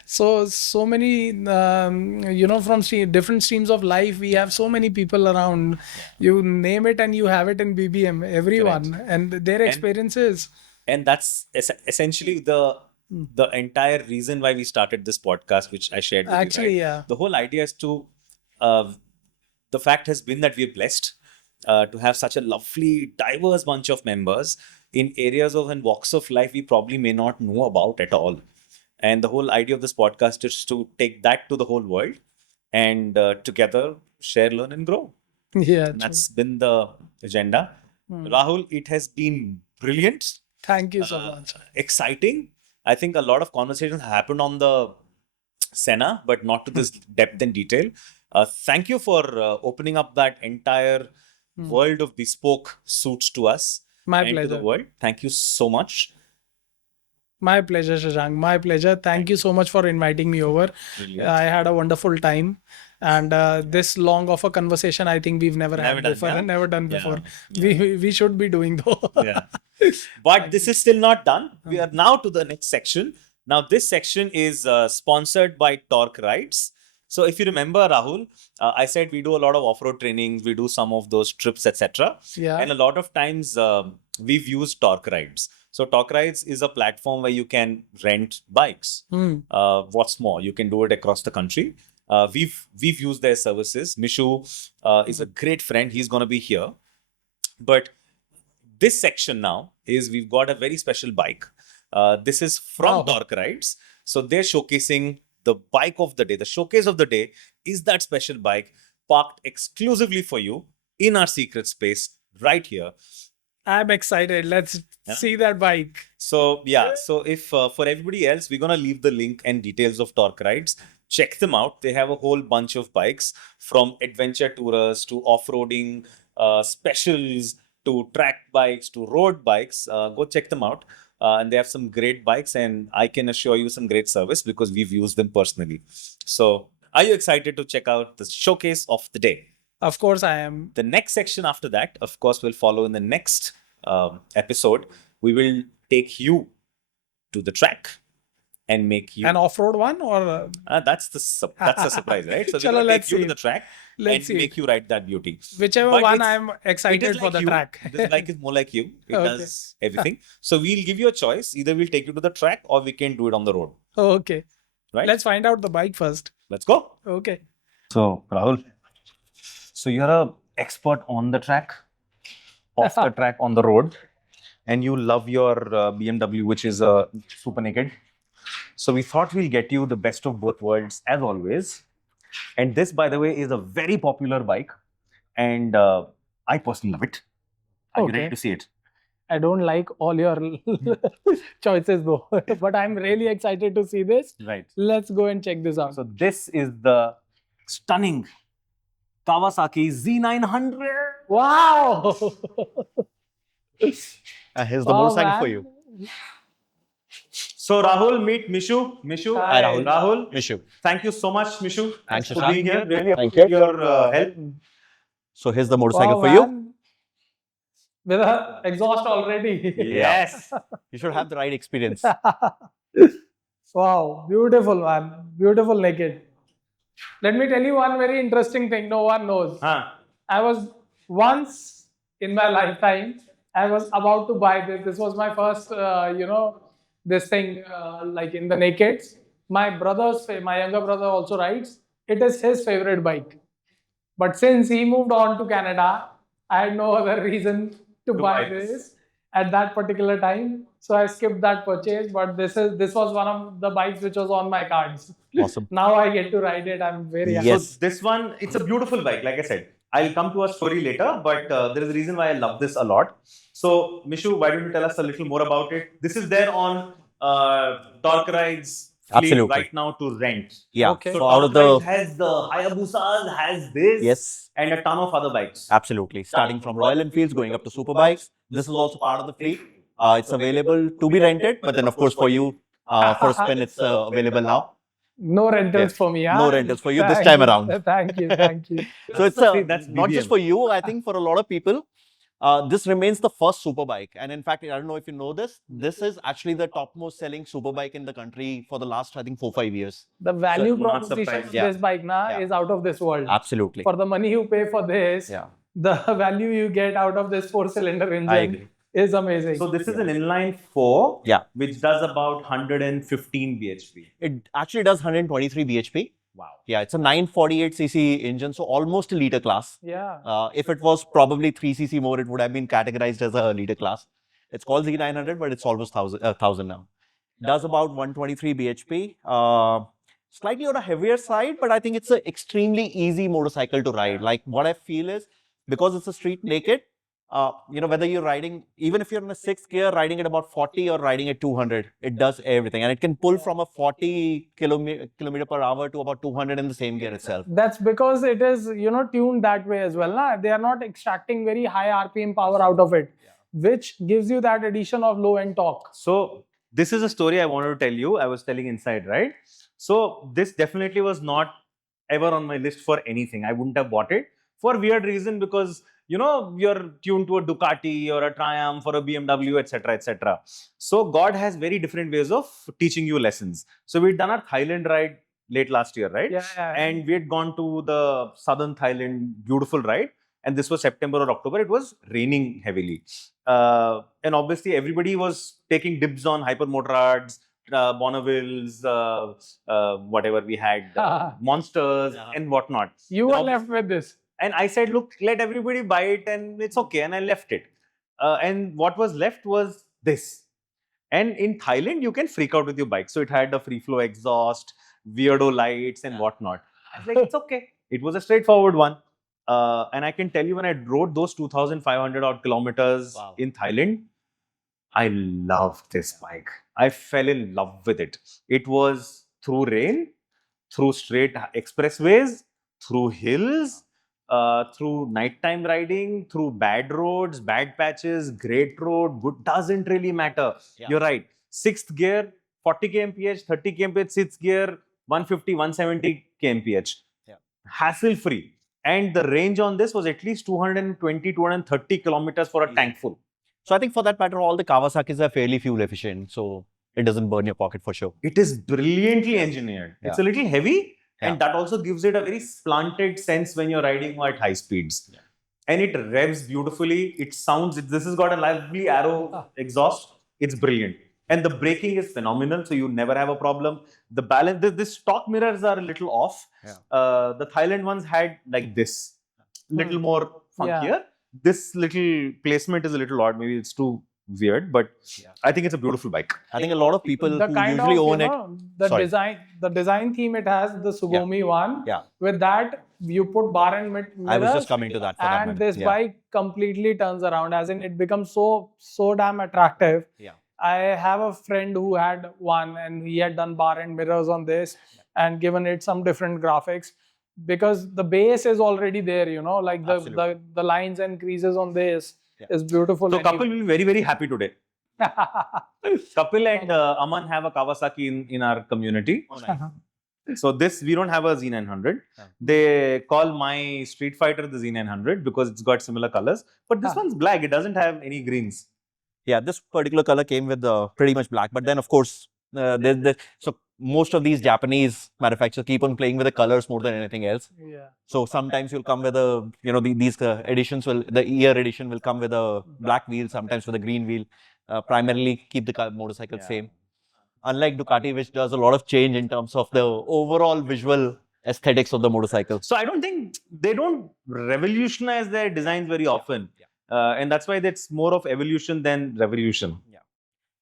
so many, from different streams of life. We have so many people around. You name it and you have it in BBM, everyone and their experiences. And that's essentially the entire reason why we started this podcast, which I shared with you. Actually, yeah. The whole idea is to, the fact has been that we're blessed to have such a lovely, diverse bunch of members in areas of and walks of life we probably may not know about at all. And the whole idea of this podcast is to take that to the whole world and together share, learn, and grow. Yeah, and that's been the agenda. Rahul, it has been brilliant. Thank you so much. Exciting. I think a lot of conversations happened on the Sena, but not to this depth and detail. Thank you for opening up that entire world of bespoke suits to us. My and pleasure. to the world. Thank you so much. My pleasure, Sashank. My pleasure. Thank you so much for inviting me over. Brilliant. I had a wonderful time. And this long of a conversation, I think we've never had done, before. yeah? Never done Yeah, before. yeah. We should be doing though. Yeah. But this is still not done. We are now to the next section. Now, this section is sponsored by Torque Rides. So, if you remember, Rahul, I said we do a lot of off-road trainings, we do some of those trips, etc. Yeah. And a lot of times we've used Torque Rides. So, Torque Rides is a platform where you can rent bikes. What's more, you can do it across the country. We've used their services. Mishu is a great friend. He's going to be here. But this section now is we've got a very special bike. This is from Torque Rides. So they're showcasing the bike of the day. The showcase of the day is that special bike parked exclusively for you in our secret space, right here. I'm excited. Let's Yeah. see that bike. So yeah, so if for everybody else, we're gonna leave the link and details of Torque Rides. Check them out. They have a whole bunch of bikes from adventure tourers to off-roading specials to track bikes to road bikes. Go check them out. And they have some great bikes, and I can assure you some great service because we've used them personally. So, are you excited to check out the showcase of the day? Of course, I am. The next section after that, of course, will follow in the next episode. We will take you to the track and make you An off-road one or that's the surprise, right? So we're Chalo, gonna let's take you to see the it. track Let's and see make it. you ride that beauty. Whichever But one it's- I'm It excited is for like the you. track. This bike is more like you. It Okay. does everything. So we'll give you a choice. Either we'll take you to the track or we can do it on the road. Okay. Right? Let's find out the bike first. Let's go. Okay. So Rahul, so you're a expert on the track, off the track, on the road, and you love your BMW, which is super naked. So we thought we'll get you the best of both worlds, as always. And this, by the way, is a very popular bike, and I personally love it. Are you ready Okay. to see it? I don't like all your choices though, but I'm really excited to see this. Right. Let's go and check this out. So this is the stunning Kawasaki Z900. Wow! Here's the Wow, motorcycle man. for you. So Rahul, meet Mishu. Mishu, Hi, Rahul. Rahul, Mishu. thank you so much, Mishu. Thanks, for Sashank. being here. Really Thank appreciate you. your help. So here's the motorcycle Wow, for you. man. With a exhaust already. Yes. You should have the right experience. Wow, beautiful, man. Beautiful naked. Let me tell you one very interesting thing no one knows. Huh. I was once in my lifetime, I was about to buy this. This was my first, this thing like in the nakeds. My younger brother also rides. It is his favorite bike. But since he moved on to Canada, I had no other reason to buy this at that particular time. So I skipped that purchase. But this was one of the bikes which was on my cards. Awesome. Now I get to ride it. I'm very happy. Yes. So this one, it's a beautiful bike. Like I said, I'll come to a story later, but there is a reason why I love this a lot. So Mishu, why don't you tell us a little more about it? This is there on Torque Rides fleet Absolutely. right now to rent. Yeah. Okay. So So out of Torque Rides the has the Hayabusas, has this, yes, and a ton of other bikes. absolutely. Starting from Royal Enfields, going up to superbikes. This is also part of the fleet. It's available to be rented, but then of course for you, for a spin, it's available now. No rentals Yes. for me. Huh? No rentals for you this Thank time you. around. Thank you. Thank you. So it's See, that's not just BBM. for you. I think for a lot of people, this remains the first superbike. And in fact, I don't know if you know this. This is actually the topmost selling superbike in the country for the last, I think, 4-5 years. The value So, not proposition surprised. of Yeah. this bike Yeah. is out of this world. Absolutely. For the money you pay for this, Yeah. the value you get out of this 4-cylinder engine agree. is amazing. So this is an inline 4, Yeah. which does about 115 bhp. It actually does 123 bhp. Wow. Yeah, it's a 948cc engine, so almost a liter class. Yeah. If it was probably 3cc more, it would have been categorized as a liter class. It's called Z900, but it's almost 1000 now. Does about 123 bhp. Slightly on a heavier side, but I think it's an extremely easy motorcycle to ride. Like what I feel is, because it's a street naked, whether you're riding, even if you're in a 6th gear, riding at about 40 or riding at 200, it does everything. And it can pull from a 40 kilometer per hour to about 200 in the same gear itself. That's because it is, tuned that way as well. Na? They are not extracting very high RPM power out of it, which gives you that addition of low end torque. So this is a story I wanted to tell you. I was telling inside, right? So this definitely was not ever on my list for anything. I wouldn't have bought it for weird reason because you're tuned to a Ducati or a Triumph or a BMW, etc., etc. So God has very different ways of teaching you lessons. So we'd done our Thailand ride late last year, right? Yeah. And we had gone to the southern Thailand, beautiful ride. And this was September or October. It was raining heavily. And obviously everybody was taking dibs on hypermotorrads, Bonnevilles, whatever we had, monsters and whatnot. You were left with this. And I said, look, let everybody buy it and it's okay. And I left it. And what was left was this. And in Thailand, you can freak out with your bike. So it had a free flow exhaust, weirdo lights and whatnot. I was like, it's okay. It was a straightforward one. And I can tell you, when I rode those 2,500 odd kilometers in Thailand, I loved this bike. I fell in love with it. It was through rain, through straight expressways, through hills, through nighttime riding, through bad roads, bad patches, great road, good, doesn't really matter. Yeah. You're right. Sixth gear, 40 kmph, 30 kmph, sixth gear, 150, 170 kmph. Yeah. Hassle free. And the range on this was at least 220, 230 kilometers for a tank full. So I think for that matter, all the Kawasaki's are fairly fuel efficient, so it doesn't burn your pocket for sure. It is brilliantly engineered. It's a little heavy, and Yeah. that also gives it a very slanted sense when you're riding at high speeds. Yeah. And it revs beautifully. It sounds, this has got a lovely arrow exhaust. It's brilliant. And the braking is phenomenal, so you never have a problem. The balance, this stock mirrors are a little off. Yeah. The Thailand ones had like this, little more funkier. Yeah. This little placement is a little odd. Maybe it's too weird, but I think it's a beautiful bike. I think a lot of people The who kind usually of, own it. the Sorry. design theme it has, the Sugami one. Yeah. With that, you put bar and mirrors. I was just coming to that. For that And matter. this bike completely turns around, as in it becomes so damn attractive. Yeah. I have a friend who had one, and he had done bar and mirrors on this and given it some different graphics, because the base is already there, like Absolutely. the lines and creases on this Yeah. is beautiful. So and Kapil will be very, very happy today. Kapil and Aman have a Kawasaki in our community. Oh, nice. So this, we don't have a Z900. Yeah. They call my Street Fighter the Z900 because it's got similar colors. But this one's black. It doesn't have any greens. Yeah, this particular color came with pretty much black. But then, of course, so most of these Japanese manufacturers keep on playing with the colors more than anything else. Yeah. So sometimes you'll come with a, these editions the year edition will come with a black wheel, sometimes with a green wheel. Primarily keep the motorcycle same. Unlike Ducati, which does a lot of change in terms of the overall visual aesthetics of the motorcycle. So I don't think they don't revolutionize their designs very often. And that's why that's more of evolution than revolution.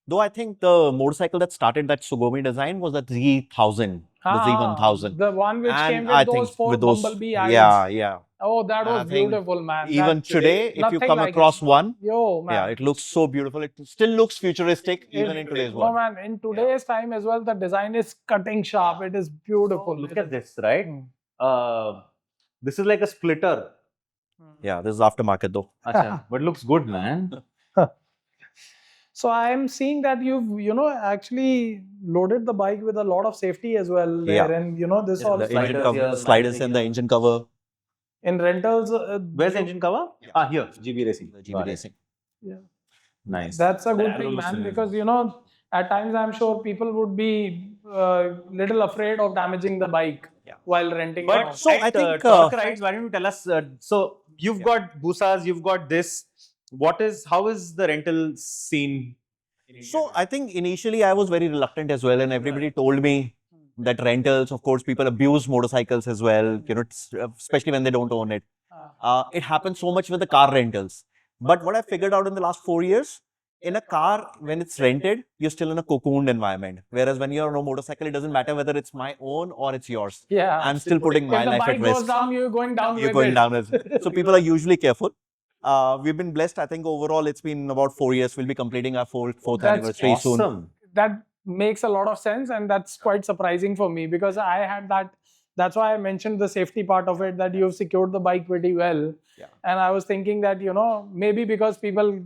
Though I think the motorcycle that started that Sugami design was the Z1000, the Z1000. The one which And came with I those think four with those, bumblebee eyes. yeah. Oh, that I was think beautiful, man. Even That- today, if you nothing come like across it. one, Yo, man. yeah, it looks so beautiful. It still looks futuristic even in today's No, world. man, in today's time as well, the design is cutting sharp. It is beautiful. Look at this, right? Hmm. This is like a splitter. Yeah, this is aftermarket though. Acha, but looks good, man. So I am seeing that you've, actually loaded the bike with a lot of safety as well there. Yeah. And, this Yeah, all The sliders engine cover, here, the sliders sliders and the here. engine cover. in rentals. Where's the engine cover? Here, GB Racing. The GB Got it. Racing. Yeah. Nice. That's a good The thing, man, evolution is- because at times I'm sure people would be little afraid of damaging the bike while renting it But out. So I think, Torque rides, why don't you tell us? So you've got Busas, you've got this. How is the rental scene? So I think initially I was very reluctant as well, and everybody told me that rentals, of course, people abuse motorcycles as well, especially when they don't own it. It happens so much with the car rentals. But what I figured out in the last 4 years, in a car, when it's rented, you're still in a cocooned environment. Whereas when you're on a motorcycle, it doesn't matter whether it's my own or it's yours. Yeah. I'm still putting my If the life bike at goes risk. down, you're going down You're with going it. down as well. So people are usually careful. We've been blessed. I think overall it's been about 4 years. We'll be completing our fourth That's anniversary soon. Awesome. That makes a lot of sense, and that's quite surprising for me, because I had that. That's why I mentioned the safety part of it, that you've secured the bike pretty well. Yeah. And I was thinking that, maybe because people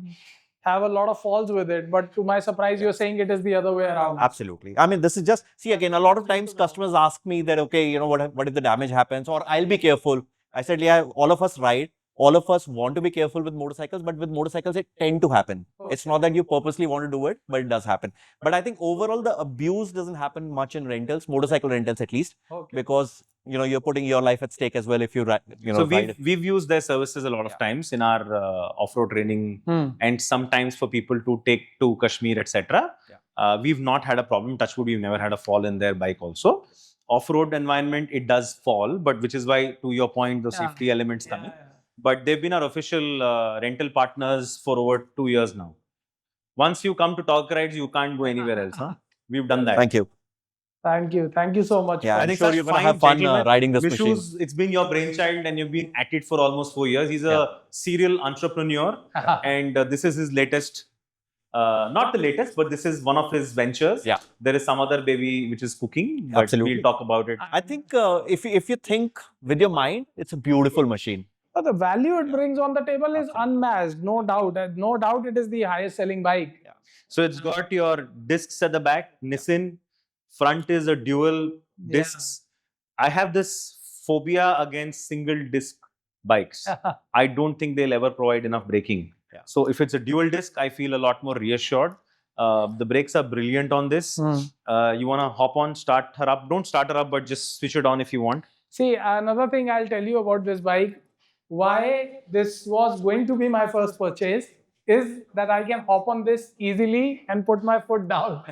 have a lot of falls with it, but to my surprise, you're saying it is the other way around. Absolutely. I mean, this is just, see, again, a lot of times customers ask me that, okay, what if the damage happens, or I'll be careful. I said, yeah, all of us ride. All of us want to be careful with motorcycles, but with motorcycles, it tend to happen. It's not that you purposely want to do it, but it does happen. But I think overall, the abuse doesn't happen much in rentals, motorcycle rentals at least, because, you're putting your life at stake as well if you, So ride. we've used their services a lot of times in our off-road training, and sometimes for people to take to Kashmir, etc. We've not had a problem. Touch wood, we've never had a fall in their bike also. Off-road environment, it does fall, but which is why, to your point, the safety elements come in. But they've been our official rental partners for over 2 years now. Once you come to Talk Rides, you can't go anywhere else. Huh? We've done that. Thank you. Thank you. Thank you so much. Yeah, I I'm think sure such you're gonna fine have fun gentlemen. riding this machine. Vishu's, it's been your brainchild and you've been at it for almost 4 years. He's Yeah. a serial entrepreneur and this is his latest, not the latest, but this is one of his ventures. Yeah. There is some other baby which is cooking, but Absolutely. we'll talk about it. I think if you think with your mind, it's a beautiful machine. But the value it brings on the table is unmatched, no doubt. And no doubt it is the highest selling bike. So it's got your discs at the back, Nissin. Front is a dual discs. I have this phobia against single disc bikes. I don't think they'll ever provide enough braking. Yeah. So if it's a dual disc, I feel a lot more reassured. The brakes are brilliant on this. You want to hop on, start her up. Don't start her up, but just switch it on if you want. See, another thing I'll tell you about this bike, why this was going to be my first purchase, is that I can hop on this easily and put my foot down.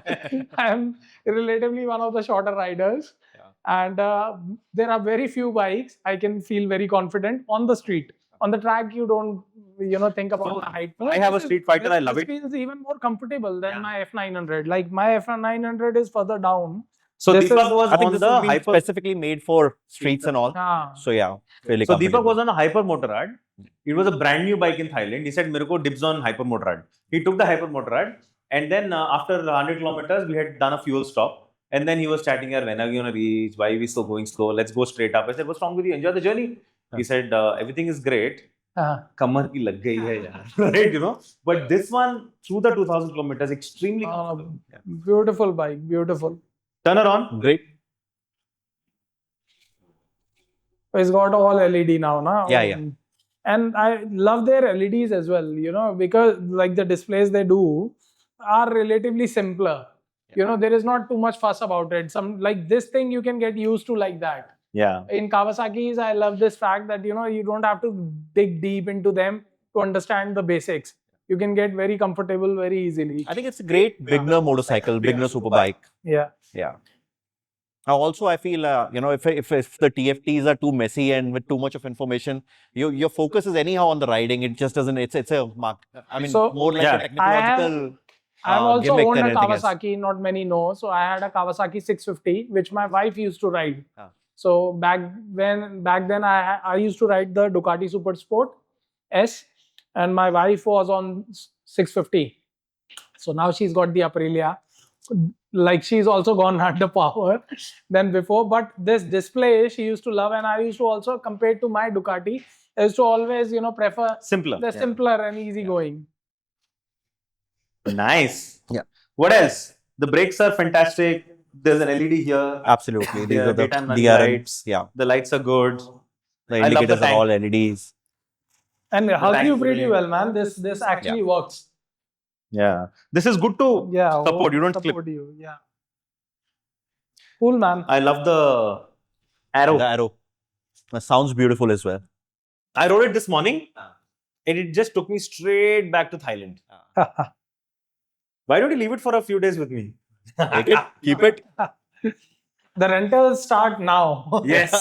I'm relatively one of the shorter riders. And there are very few bikes I can feel very confident on the street. On the track, you don't, think about the height. I have a Street Fighter. I love it. This feels even more comfortable than my F900. Like my F900 is further down. So This Deepak is- was I think on this the has been hyper. specifically made for streets and all. So yeah, fairly So Deepak comfortable. was on a hyper motorrad. It was a brand new bike in Thailand. He said, "Mereko dibs on hyper motorrad." He took the hyper motorrad, and then after 100 kilometers, we had done a fuel stop. And then he was chatting here, when are we gonna reach? Why are we so going slow? Let's go straight up. I said, "What's wrong with you? Enjoy the journey." He said, "Everything is great. Kamar ki lag gayi hai yaar." Right, But this one, through the 2000 kilometers, extremely comfortable. Beautiful bike, beautiful. Turn her on. Great. It's got all LED now, na? Yeah. And I love their LEDs as well, because like the displays they do are relatively simpler. There is not too much fuss about it. Some like this thing you can get used to like that. Yeah. In Kawasaki's, I love this fact that you don't have to dig deep into them to understand the basics. You can get very comfortable very easily. I think it's a great beginner motorcycle, beginner super bike. Yeah. Also, I feel if the TFTs are too messy and with too much of information, your focus is anyhow on the riding. It just doesn't. It's a mark. I mean, So, more like yeah. a technological. I've also gimmick owned than a anything else. Kawasaki, not many know. So I had a Kawasaki 650, which my wife used to ride. So back then I used to ride the Ducati Super Sport S, and my wife was on 650. So now she's got the Aprilia. Like she's also gone under power than before. But this display she used to love, and I used to also compare to my Ducati. I used to always prefer Simpler. the simpler and easygoing. Nice. Yeah. What else? The brakes are fantastic. There's an LED here. Absolutely, these Yeah, are the daytime running DRMs. lights. Yeah, The lights are good. the I love the indicators are tank. all LEDs. And it hugs tank you is pretty brilliant. well, man. This actually works. Yeah. This is good to support. You don't clip. support you. Yeah. Cool, man. I love the arrow. The arrow. That sounds beautiful as well. I rode it this morning and it just took me straight back to Thailand. Why don't you leave it for a few days with me? Take it, keep it. The rentals start now. Yes.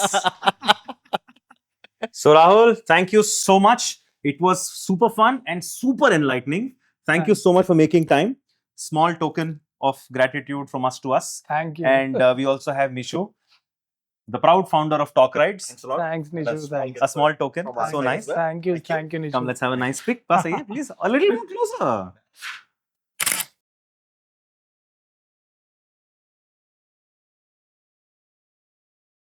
So Rahul, thank you so much. It was super fun and super enlightening. Thank you so much for making time. Small token of gratitude from us to us. Thank you. And we also have Mishu, the proud founder of Talk Rides. Thanks, Nishu. Thanks. A small token. So nice. Thank you. Thank you, Nishu. Come, let's have a nice pic. Pass, please. A little more closer.